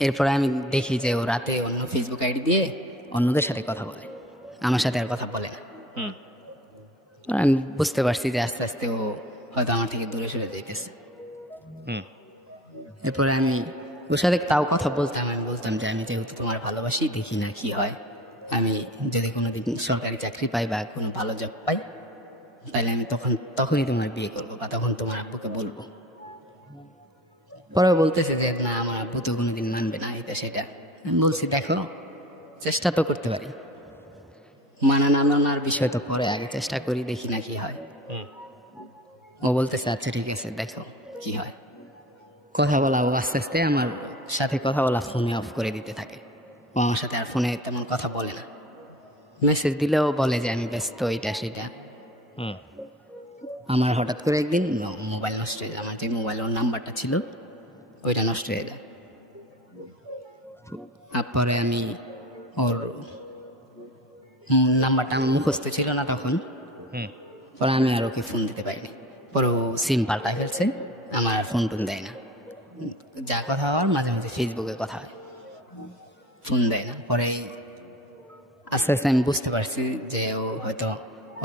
এরপরে আমি দেখি যে ও রাতে অন্য ফেসবুক আইডি দিয়ে অন্যদের সাথে কথা বলে, আমার সাথে আর কথা বলে না। আমি বুঝতে পারছি যে আস্তে আস্তে ও হয়তো আমার থেকে দূরে সরে যাইতেছে। এরপরে আমি ওর সাথে তাও কথা বলতাম, আমি বলতাম যে আমি যেহেতু তোমার ভালোবাসি, দেখি না কি হয়, আমি যদি কোনোদিন সরকারি চাকরি পাই বা কোনো ভালো জব পাই তাহলে আমি তখনই তোমার বিয়ে করবো বা তখন তোমার আব্বুকে বলবো। পরে বলতেছে যে না, আমার আব্বু তো কোনোদিন মানবে না এটা সেটা। আমি বলছি দেখো, চেষ্টা তো করতে পারি, মানা না মানার বিষয় তো পরে, আগে চেষ্টা করি, দেখি না কি হয়। ও বলতেছে আচ্ছা ঠিক আছে দেখো কি হয়। কথা বলা, ও আস্তে আস্তে আমার সাথে কথা বলা ফোনে অফ করে দিতে থাকে। ও আমার সাথে আর ফোনে তেমন কথা বলে না, মেসেজ দিলেও বলে যে আমি ব্যস্ত, এটা সেটা। আমার হঠাৎ করে একদিন মোবাইল নষ্ট হয়ে যায়, আমার যে মোবাইল ওর নাম্বারটা ছিল ওইটা নষ্ট হয়ে যায়। তারপরে আমি ওর নাম্বারটা আমার মুখস্থ ছিল না তখন, পরে আমি আর ওকে ফোন দিতে পারিনি। পরে ও সিম পাল্টা ফেলছে, আমার আর ফোন টোন দেয় না। যা কথা হওয়ার মাঝে মাঝে ফেসবুকে কথা হয়, ফোন দেয় না। পরে আস্তে আস্তে আমি বুঝতে পারছি যে ও হয়তো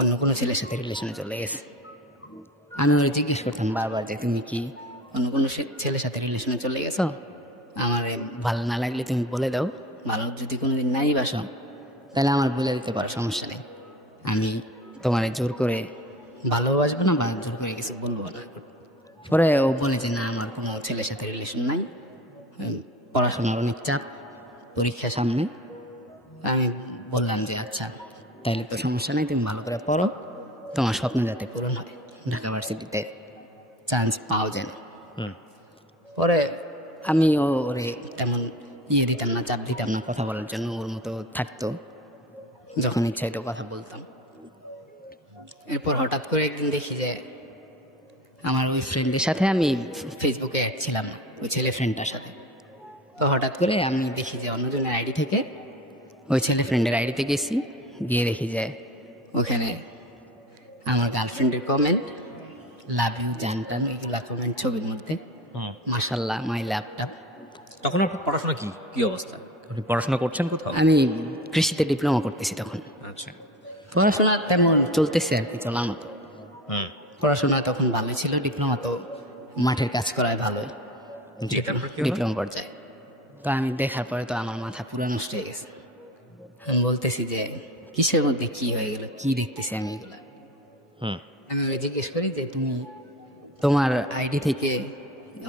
অন্য কোনো ছেলের সাথে রিলেশনে চলে গেছে। আমি ওরা জিজ্ঞেস করতাম বারবার যে তুমি কি অন্য কোনো ছেলের সাথে রিলেশনে চলে গেছো, আমার ভালো না লাগলে তুমি বলে দাও, ভালো যদি কোনোদিন নাই বাসো তাহলে আমার বলে দিতে পারো, সমস্যা নেই, আমি তোমার জোর করে ভালোবাসবো না বা জোর করে কিছু বলবো না। পরে ও বলে যে না, আমার কোনো ছেলের সাথে রিলেশন নাই, পড়াশোনার অনেক চাপ, পরীক্ষা সামনে। আমি বললাম যে আচ্ছা তাহলে তো সমস্যা নাই, তুমি ভালো করে পড়ো, তোমার স্বপ্ন যাতে পূরণ হয়, ঢাকা ভার্সিটিতে চান্স পাও যেন। পরে আমি ওরে তেমন দিতাম না, চাপ দিতাম না কথা বলার জন্য, ওর মতো থাকতো, যখন ইচ্ছা হয়তো কথা বলতাম। এরপর হঠাৎ করে একদিন দেখি যে আমার ওই ফ্রেন্ডের সাথে আমি ফেসবুকে অ্যাড ছিলাম না, ওই ছেলে ফ্রেন্ডটার সাথে। তো হঠাৎ করে আমি দেখি যে অন্যজনের আইডি থেকে ওই ছেলে ফ্রেন্ডের আইডিতে গেছি, গিয়ে দেখি যে ওখানে আমার গার্লফ্রেন্ডের কমেন্ট, লাভ ইউ জানটান, এগুলা কমেন্ট ছবির মধ্যে, মাশাল্লাহ মাই ল্যাপটপ। তখন আপনার পড়াশোনা কি কি অবস্থা? আপনি পড়াশোনা করছেন কোথাও? আমি কৃষিতে ডিপ্লোমা করতেছি তখন। আচ্ছা। পড়াশোনা তেমন চলতেছে আর কি, চলার মতো। পড়াশোনা তখন ভালোই ছিল, ডিপ্লোমা তো মাঠের কাজ করায় ভালোই, ডিপ্লোমা পর্যায়ে। তো আমি দেখার পরে তো আমার মাথা পুরো নষ্ট হয়ে গেছে। আমি বলতেছি যে কিসের মধ্যে কি হয়ে গেল, কি দেখতেছি আমি এগুলা। আমি ওকে জিজ্ঞেস করি যে তুমি তোমার আইডি থেকে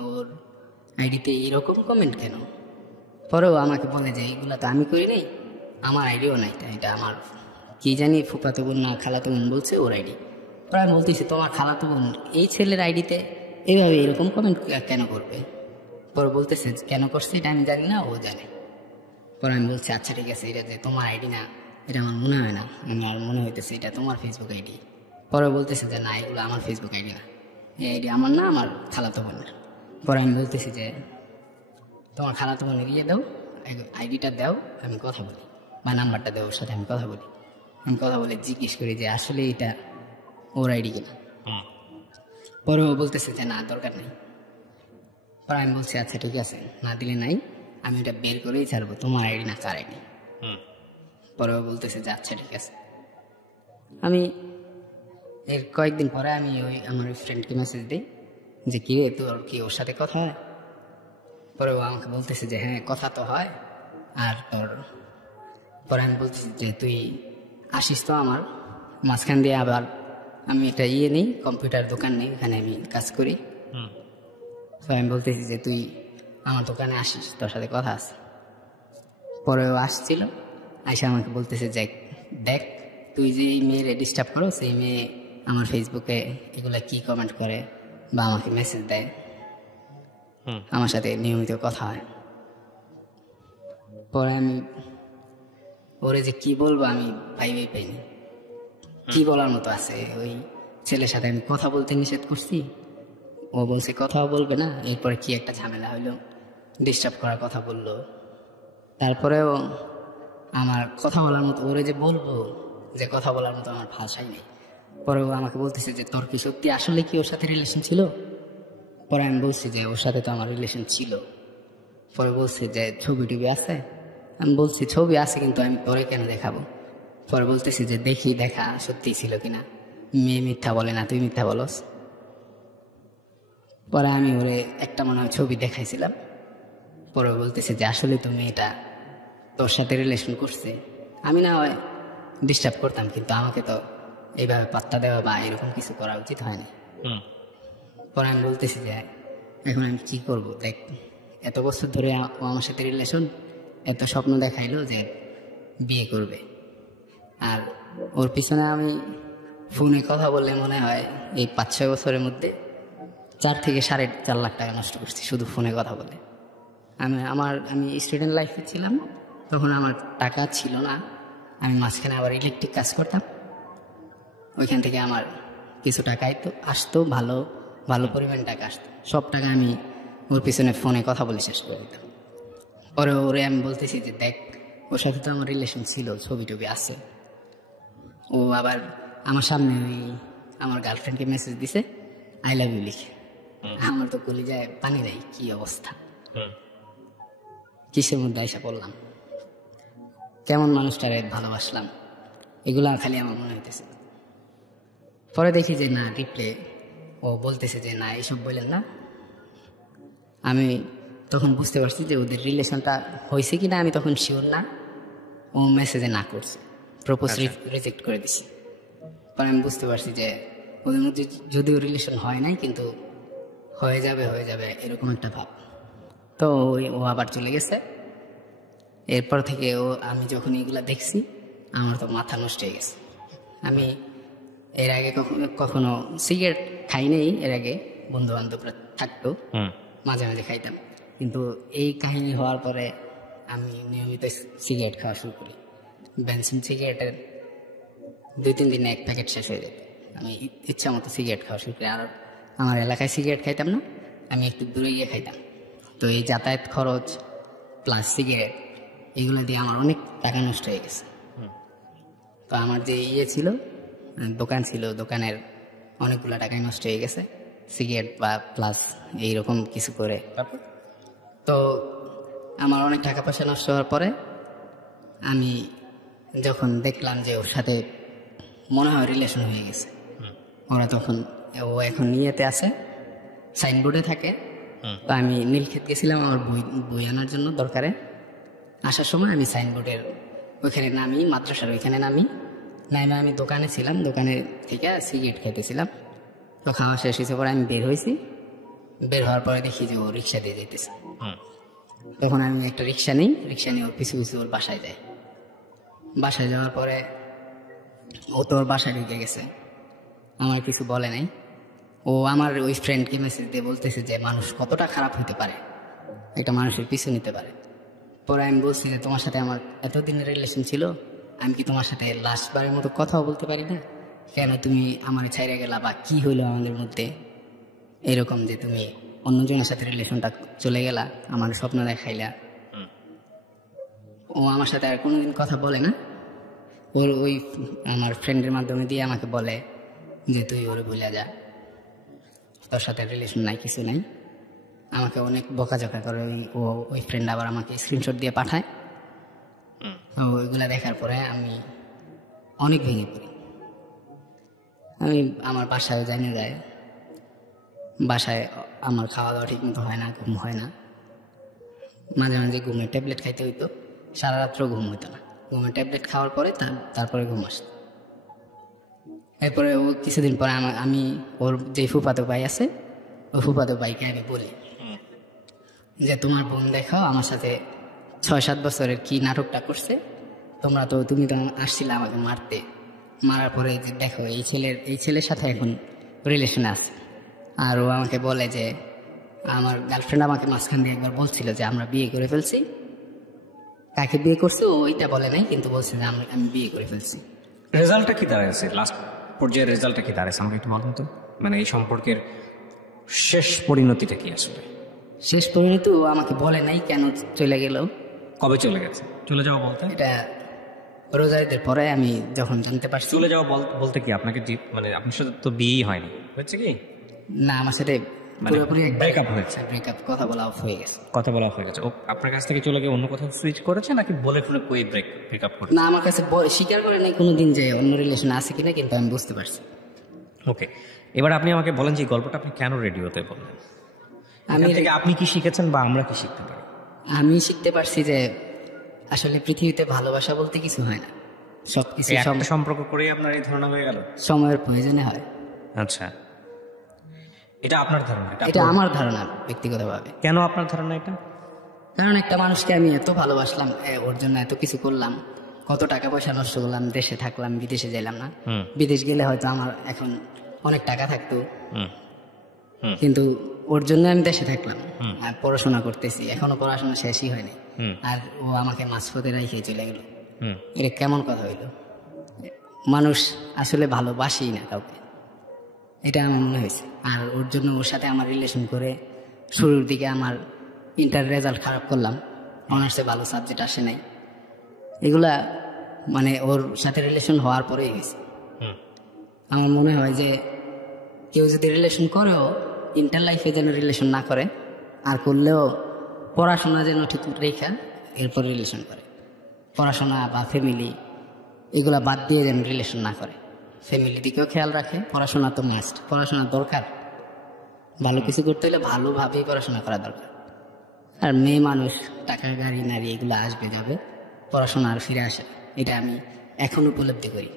ওর আইডিতে এরকম কমেন্ট কেন? পরেও আমাকে বলে যে এগুলা তো আমি করি নাই, আমার আইডিও নাই, এটা আমার কি জানি ফুফাতো বোন না খালাতো বোন বলছে ওর আইডি। পরে আমি বলতেছি তোমার খালাতো বোন এই ছেলের আইডিতে এইভাবে এরকম কমেন্ট কেন করবে? পরে বলতেছে কেন করছে এটা আমি জানি না, ও জানে। পরে আমি বলছি আচ্ছা ঠিক আছে, এটা যে তোমার আইডি না এটা আমার মনে হয় না, আমার মনে হইতেছে এটা তোমার ফেসবুক আইডি। পরে বলতেছে যে না, এগুলো আমার ফেসবুক আইডি না, এই আইডি আমার না, আমার খালাতো বোনের। পরে আমি বলতেছি যে তোমার খালাতো বোনের ইয়ে দাও, আইডিটা দাও, আমি কথা বলি, বা নাম্বারটা দাও, ওর সাথে আমি কথা বলি। আমি কথা বলে জিজ্ঞেস করি যে আসলে এটা ওর আইডি কিনা। পরে ও বলতেছে যে না দরকার নেই। পরে আমি বলছি আচ্ছা ঠিক আছে, না দিলে নাই, আমি ওটা বের করেই ছাড়বো, তোমার আইডি না কার আইডি। পরে ও বলতেছে যে আচ্ছা ঠিক আছে। আমি এর কয়েকদিন পরে আমি ওই আমার ওই ফ্রেন্ডকে মেসেজ দিই যে কি রে তোর কি ওর সাথে কথা হয়? পরে ও আমাকে বলতেছে যে হ্যাঁ কথা তো হয়। আর তোর পরে আমি বলতেছি যে তুই আসিস তো আমার মাঝখান দিয়ে, আবার আমি একটা ইয়ে নেই, কম্পিউটার দোকান নেই, এখানে আমি কাজ করি। তো আমি বলতেছি যে তুই আমার দোকানে আসিস, তোর সাথে কথা আছে। পরে ও আসছিল, আইসা আমাকে বলতেছে যে দেখ তুই যে এই মেয়ের ডিস্টার্ব করো, সেই মেয়ে আমার ফেসবুকে এগুলা কি কমেন্ট করে বা আমাকে মেসেজ দেয়, আমার সাথে নিয়মিত কথা হয়। পরে আমি ওরে যে কি বলবো আমি ভাইবেই পাইনি, কি বলার মতো আছে? ওই ছেলের সাথে আমি কথা বলতে নিষেধ করছি, ও বলছে কথাও বলবে না, এরপরে কি একটা ঝামেলা হইলো, ডিস্টার্ব করার কথা বললো। তারপরেও আমার কথা বলার মতো, ওরে যে বলবো যে কথা বলার মতো আমার ভাষাই নেই। পরে ও আমাকে বলতেছে যে তোর কি সত্যি আসলে কি ওর সাথে রিলেশন ছিল? পরে আমি বলছি যে ওর সাথে তো আমার রিলেশন ছিল। পরে বলছে যে ছবি টবি আছে? আমি বলছি ছবি আছে, কিন্তু আমি তোরে কেন দেখাবো? পরে বলতেছি যে দেখি দেখা সত্যি ছিল কিনা, মেয়ে মিথ্যা বলে না, তুই মিথ্যা বলস। পরে আমি ওরে একটা মনে হয় ছবি দেখাইছিলাম। পরে বলতেছে যে আসলে তুমি এটা তোর সাথে রিলেশন করছে, আমি না হয় ডিস্টার্ব করতাম, কিন্তু আমাকে তো এইভাবে পাত্তা দেওয়া বা এরকম কিছু করা উচিত হয়নি। পরে আমি বলতেছি যে এখন আমি কি করব, দেখ এত বছর ধরে ও আমার সাথে রিলেশন, এত স্বপ্ন দেখাইলো যে বিয়ে করবে, আর ওর পিছনে আমি ফোনে কথা বললে মনে হয় এই 5-6 বছরের মধ্যে 4 থেকে 4.5 লাখ টাকা নষ্ট করছি শুধু ফোনে কথা বলে। আমি স্টুডেন্ট লাইফে ছিলাম, তখন আমার টাকা ছিল না, আমি মাঝখানে আবার ইলেকট্রিক কাজ করতাম, ওইখান থেকে আমার কিছু টাকা আসতো, ভালো ভালো পরিমাণ টাকা আসতো, সব টাকা আমি ওর পিছনে ফোনে কথা বলে শেষ করে দিতাম। পরে ওরে আমি বলতেছি যে দেখ ওর সাথে তো আমার রিলেশন ছিল, ছবি টবি আছে। ও আবার আমার সামনে ওই আমার গার্লফ্রেন্ডকে মেসেজ দিছে আই লাভ ইউ লিখে। আমার তো কলিজায় পানি দেয়, কি অবস্থা, কিসের মধ্যে আইসা পড়লাম, কেমন মানুষটারে ভালোবাসলাম, এগুলা খালি আমার মনে হইতেছে। পরে দেখি যে না, রিপ্লে ও বলতেছে যে না এইসব বললেন না। আমি তখন বুঝতে পারছি যে ওদের রিলেশনটা হয়েছে কিনা আমি তখন শিওর না, ও মেসেজে না করছে, প্রপোজ রিজেক্ট করে দিছি। পরে আমি বুঝতে পারছি যে ওদের মধ্যে যদিও রিলেশন হয় নাই, কিন্তু হয়ে যাবে এরকম একটা ভাব। তো ও আবার চলে গেছে। এরপর থেকে আমি যখন এগুলা দেখছি আমার তো মাথা নষ্ট হয়ে গেছে। আমি এর আগে কখনো সিগারেট খাই নাই, এর আগে বন্ধু বান্ধবরা থাকতো মাঝে মাঝে খাইতাম, কিন্তু এই কাহিনী হওয়ার পরে আমি নিয়মিত সিগারেট খাওয়া শুরু করি। বেনসিন সিগারেটের 2-3 দিনে 1 প্যাকেট শেষ হয়ে যেত। আমি ইচ্ছা মতো সিগারেট খাওয়া শুরু করি। আর আমার এলাকায় সিগারেট খাইতাম না, আমি একটু দূরে গিয়ে খাইতাম। তো এই যাতায়াত খরচ প্লাস সিগারেট এগুলো দিয়ে আমার অনেক টাকা নষ্ট হয়ে গেছে। তো আমার যে ছিল দোকান ছিল, দোকানের অনেকগুলো টাকাই নষ্ট হয়ে গেছে সিগারেট বা প্লাস এইরকম কিছু করে। তো আমার অনেক টাকা পয়সা নষ্ট হওয়ার পরে আমি যখন দেখলাম যে ওর সাথে মনে হয় রিলেশন হয়ে গেছে, ও এখন নিয়েতে আছে, সাইনবোর্ডে থাকে। তো আমি নীলক্ষেত গেছিলাম আমার বই আনার জন্য দরকারে। আসার সময় আমি সাইনবোর্ডের ওইখানে নামি, মাদ্রাসার ওইখানে নামি আমি দোকানে ছিলাম, দোকানে থেকে সিগারেট খাইতেছিলাম। তো খাওয়া শেষ হয়েছে পরে আমি বের হয়েছি, বের হওয়ার পরে দেখি যে ও রিক্সা দিয়ে যেতেছে। তখন আমি একটা রিক্সা নিই, ওর পিছু পিছু ওর বাসায় যাই। বাসায় যাওয়ার পরে ও তো ওর বাসায় ঢুকে গেছে, আমার কিছু বলে নাই। ও আমার ওই ফ্রেন্ডকে মেসেজ দিয়ে বলতেছে যে মানুষ কতটা খারাপ হতে পারে, একটা মানুষের পিছু নিতে পারে। পরে আমি বলছি যে তোমার সাথে আমার এতদিনের রিলেশন ছিল, আমি কি তোমার সাথে লাস্টবারের মতো কথাও বলতে পারি না? কেন তুমি আমার ছাইরে গেলা, বা কি হইলো আমাদের মধ্যে এরকম যে তুমি অন্যজনের সাথে রিলেশনটা চলে গেলা, আমার স্বপ্ন দেখাইলা। ও আমার সাথে আর কোনোদিন কথা বলে না। ওর ওই আমার ফ্রেন্ডের মাধ্যমে দিয়ে আমাকে বলে যে তুই ওরে ভুলে যা, তোর সাথে রিলেশন নাই, কিছু নাই। আমাকে অনেক বকাঝকা করে। ওই ফ্রেন্ড আবার আমাকে স্ক্রিনশট দিয়ে পাঠায়। তো ওইগুলা দেখার পরে আমি অনেক ভেঙে পড়ি। আমি আমার বাসায় জানিয়ে যায়, বাসায় আমার খাওয়া দাওয়া ঠিক মতো হয় না, ঘুম হয় না, মাঝে মাঝে ঘুমের ট্যাবলেট খাইতে হইতো, সারা রাত্রেও ঘুম হইতো না। ঘুমের ট্যাবলেট খাওয়ার পরে তারপরে ঘুম আসতো। এরপরে ও কিছুদিন পরে আমি ওর যে ফুফাতো ভাই আছে, ওই ফুফাতো ভাইকে আমি বলি যে তোমার বোন দেখাও আমার সাথে 6-7 বছরের কি নাটকটা করছে, তুমি তো আসছিলে আমাকে মারতে, মারার পরে যে দেখো এই ছেলের সাথে এখন রিলেশনে আছে। আর ও আমাকে বলে যে আমার গার্লফ্রেন্ড আমাকে মাঝখান দিয়ে একবার বলছিল যে আমরা বিয়ে করে ফেলছি। কাকে বিয়ে করছে ওইটা বলে নাই, কিন্তু বলছে যে আমি বিয়ে করে ফেলছি। রেজাল্টটা কি দাঁড়াচ্ছে, লাস্ট পর্যায়ের রেজাল্টটা কি দাঁড়াচ্ছে আমাকে একটু বলুন তো। মানে এই সম্পর্কের শেষ পরিণতিটা কি আসলে? শেষ পরিণতি ও আমাকে বলে নাই কেন চলে গেল, কবে চলে গেছে। চলে যাওয়া বলতে এটা রোজা ঈদের পরে আমি যখন জানতে পারছি। চলে যাওয়া বলতে কি আপনাকে মানে আপনার সাথে তো বিয়েই হয়নি, হচ্ছে কি না, আমার সাথে পুরোপুরি ব্রেকআপ হয়েছে, ব্রেকআপ, কথা বলা অফ হয়ে গেছে। কথা বলা হয়ে গেছে। ও আপনার কাছ থেকে চলে গিয়ে অন্য কোথাও সুইচ করেছে নাকি বলে ফেলে কই ব্রেকআপ করে? না, আমার কাছে স্বীকার করে নাই কোনোদিন যে অন্য রিলেশন আছে কিনা, কিন্তু আমি বুঝতে পারছি। ওকে, এবার আপনি আমাকে বলেন যে গল্পটা আপনি কেন রেডিওতে বললেন, আমি থেকে আপনি কি শিখেছেন বা আমরা কি শিখতে পারি? আমি শিখতে পারছি যে আসলে পৃথিবীতে ভালোবাসা বলতে কিছু হয় না, সবকিছু এই একটা সম্পর্ক করেই আপনার এই ধারণা হয়ে গেল? সময়ের প্রয়োজনে হয়। আচ্ছা, এটা আপনার ধারণা? এটা আমার ধারণা ব্যক্তিগতভাবে। কেন আপনার ধারণা এটা? কারণ একটা মানুষকে আমি এত ভালোবাসলাম, ওর জন্য এত কিছু করলাম, কত টাকা পয়সা নষ্ট করলাম, দেশে থাকলাম, বিদেশে যাইলাম না। বিদেশ গেলে হয়তো আমার এখন অনেক টাকা থাকতো, কিন্তু ওর জন্য আমি দেশে থাকলাম আর পড়াশোনা করতেছি, এখনো পড়াশোনা শেষই হয়নি, আর ও আমাকে মাঝপথে রেখে চলে গেল। এটা কেমন কথা হইল? মানুষ আসলে ভালোবাসেই না কাউকে, এটা আমার মনে হয়েছে। আর ওর জন্য ওর সাথে আমার রিলেশন করে শুরুর দিকে আমার ইন্টার রেজাল্ট খারাপ করলাম, অনার্সে ভালো সাবজেক্ট আসে নাই, এগুলা মানে ওর সাথে রিলেশন হওয়ার পরেই হয়েছে। আমার মনে হয় যে কেউ যদি রিলেশন করেও ইন্টার লাইফে যেন রিলেশন না করে, আর করলেও পড়াশোনা যেন ঠিক রেখা এরপর রিলেশন করে। পড়াশোনা বা ফ্যামিলি এগুলা বাদ দিয়ে যেন রিলেশন না করে, ফ্যামিলি দিকেও খেয়াল রাখে। পড়াশোনা তো মাস্ট, পড়াশোনা দরকার, ভালো কিছু করতে হলে ভালোভাবেই পড়াশোনা করা দরকার। আর মেয়ে মানুষ, টাকা, গাড়ি, নারী এগুলো আসবে যাবে, পড়াশোনা আর ফিরে আসে, এটা আমি এখন উপলব্ধি করি।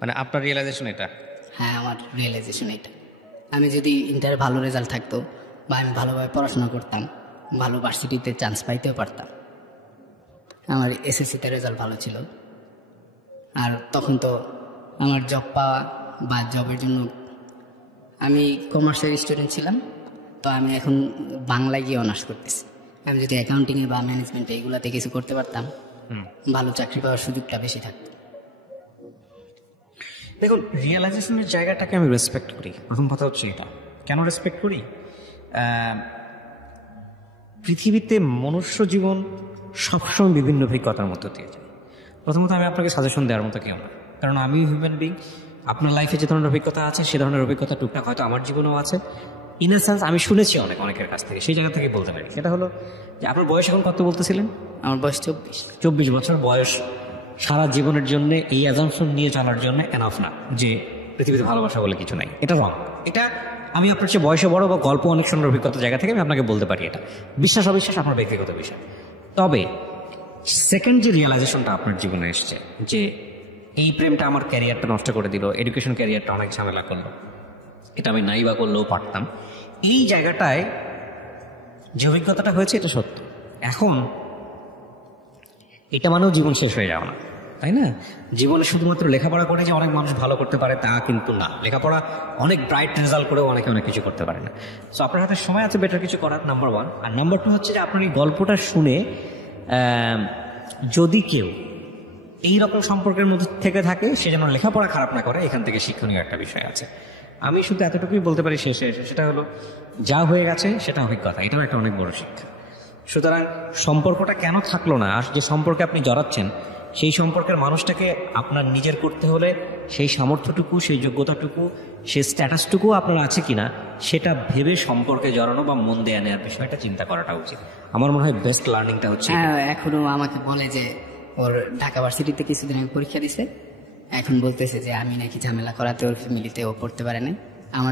মানে আপনার রিয়েলাইজেশন এটা? হ্যাঁ, আমার রিয়েলাইজেশন এটা। আমি যদি ইন্টার ভালো রেজাল্ট থাকতো বা আমি ভালোভাবে পড়াশোনা করতাম, ভালো ভার্সিটিতে চান্স পাইতেও পারতাম। আমার এসএসসিতে রেজাল্ট ভালো ছিল, আর তখন তো আমার জব পাওয়া বা জবের জন্য, আমি কমার্সের স্টুডেন্ট ছিলাম, তো আমি এখন বাংলায় গিয়ে অনার্স করতেছি। আমি যদি অ্যাকাউন্টিংয়ে বা ম্যানেজমেন্টে এগুলাতে কিছু করতে পারতাম, ভালো চাকরি পাওয়ার সুযোগটা বেশি থাকতো। দেখুন, রিয়েলাইজেশনের জায়গাটাকে আমি রেসপেক্ট করি। প্রথম কথা হচ্ছে এটা। কেন রেসপেক্ট করি? পৃথিবীতে মনুষ্য জীবন সবসময় বিভিন্ন অভিজ্ঞতার মধ্য দিয়ে যায়। প্রথমত আমি আপনাকে সাজেশন দেওয়ার মতো কেউ না, কারণ আমি হিউম্যান বিং। আপনার লাইফে যে ধরনের অভিজ্ঞতা আছে সে ধরনের অভিজ্ঞতা টুকটাক হয়তো আমার জীবনেও আছে। ইন এ সেন্স আমি শুনেছি অনেকের কাছ থেকে, সেই জায়গা থেকে বলতে পারি। সেটা হলো যে আপনার বয়স এখন কত বলতেছিলেন? আমার বয়স 24 বছর বয়স সারা জীবনের জন্য এই অ্যাজাম্পশন নিয়ে চলার জন্য এনাফ না যে পৃথিবীতে ভালোবাসা বলে কিছু নাই। এটা রং। এটা আমি আপনার চেয়ে বয়সে বড় বা গল্প অনেক সুন্দর অভিজ্ঞতার জায়গা থেকে আমি আপনাকে বলতে পারি। এটা বিশ্বাস অবিশ্বাস আপনার ব্যক্তিগত বিষয়। তবে সেকেন্ড যে রিয়েলাইজেশনটা আপনার জীবনে এসছে যে এই প্রেমটা আমার ক্যারিয়ারটা নষ্ট করে দিল, এডুকেশন ক্যারিয়ারটা অনেক ঝামেলা করলো, এটা আমি নাই বা করলেও পারতাম, এই জায়গাটায় যে অভিজ্ঞতাটা হয়েছে এটা সত্য। এখন এটা মানেও জীবন শেষ হয়ে যাওয়া না, তাই না? জীবনে শুধুমাত্র লেখাপড়া করে যে অনেক মানুষ ভালো করতে পারে তা কিন্তু না। লেখাপড়া অনেক ব্রাইট রেজাল্ট করেও অনেকে অনেক কিছু করতে পারে না। সো আপনার হাতে সময় আছে বেটার কিছু করার, নাম্বার 1। আর নাম্বার 2 হচ্ছে যে আপনার এই গল্পটা শুনে যদি কেউ এইরকম সম্পর্কের মধ্যে থেকে থাকে সে যেন লেখাপড়া খারাপ না করে, এখান থেকে শিক্ষণীয় একটা বিষয় আছে। আমি শুধু এতটুকুই বলতে পারি শেষে এসে, সেটা হলো যা হয়ে গেছে সেটা অভিজ্ঞতা, এটাও একটা অনেক বড় শিক্ষা। সুতরাং সম্পর্কটা কেন থাকলো না, আর যে সম্পর্কে আপনি জড়াচ্ছেন সেই সম্পর্কের মানুষটাকে আপনার নিজের করতে হলে সেই সামর্থ্যটুকু, সেই যোগ্যতাটুকু, সেই স্ট্যাটাসটুকু আপনার আছে কিনা সেটা ভেবে সম্পর্কে জড়ানো বা মন দেয়া নেওয়ার বিষয়টা চিন্তা করাটা উচিত। আমার মনে হয় বেস্ট লার্নিংটা হচ্ছে। হ্যাঁ, এখনো আমাকে বলে যে ওর ঢাকা ভার্সিটিতে কিছুদিন আগে পরীক্ষা দিছে, এখন বলতেছে যে আমি নাকি ঝামেলা করাতে ওর ফ্যামিলিতে ও পড়তে পারে না।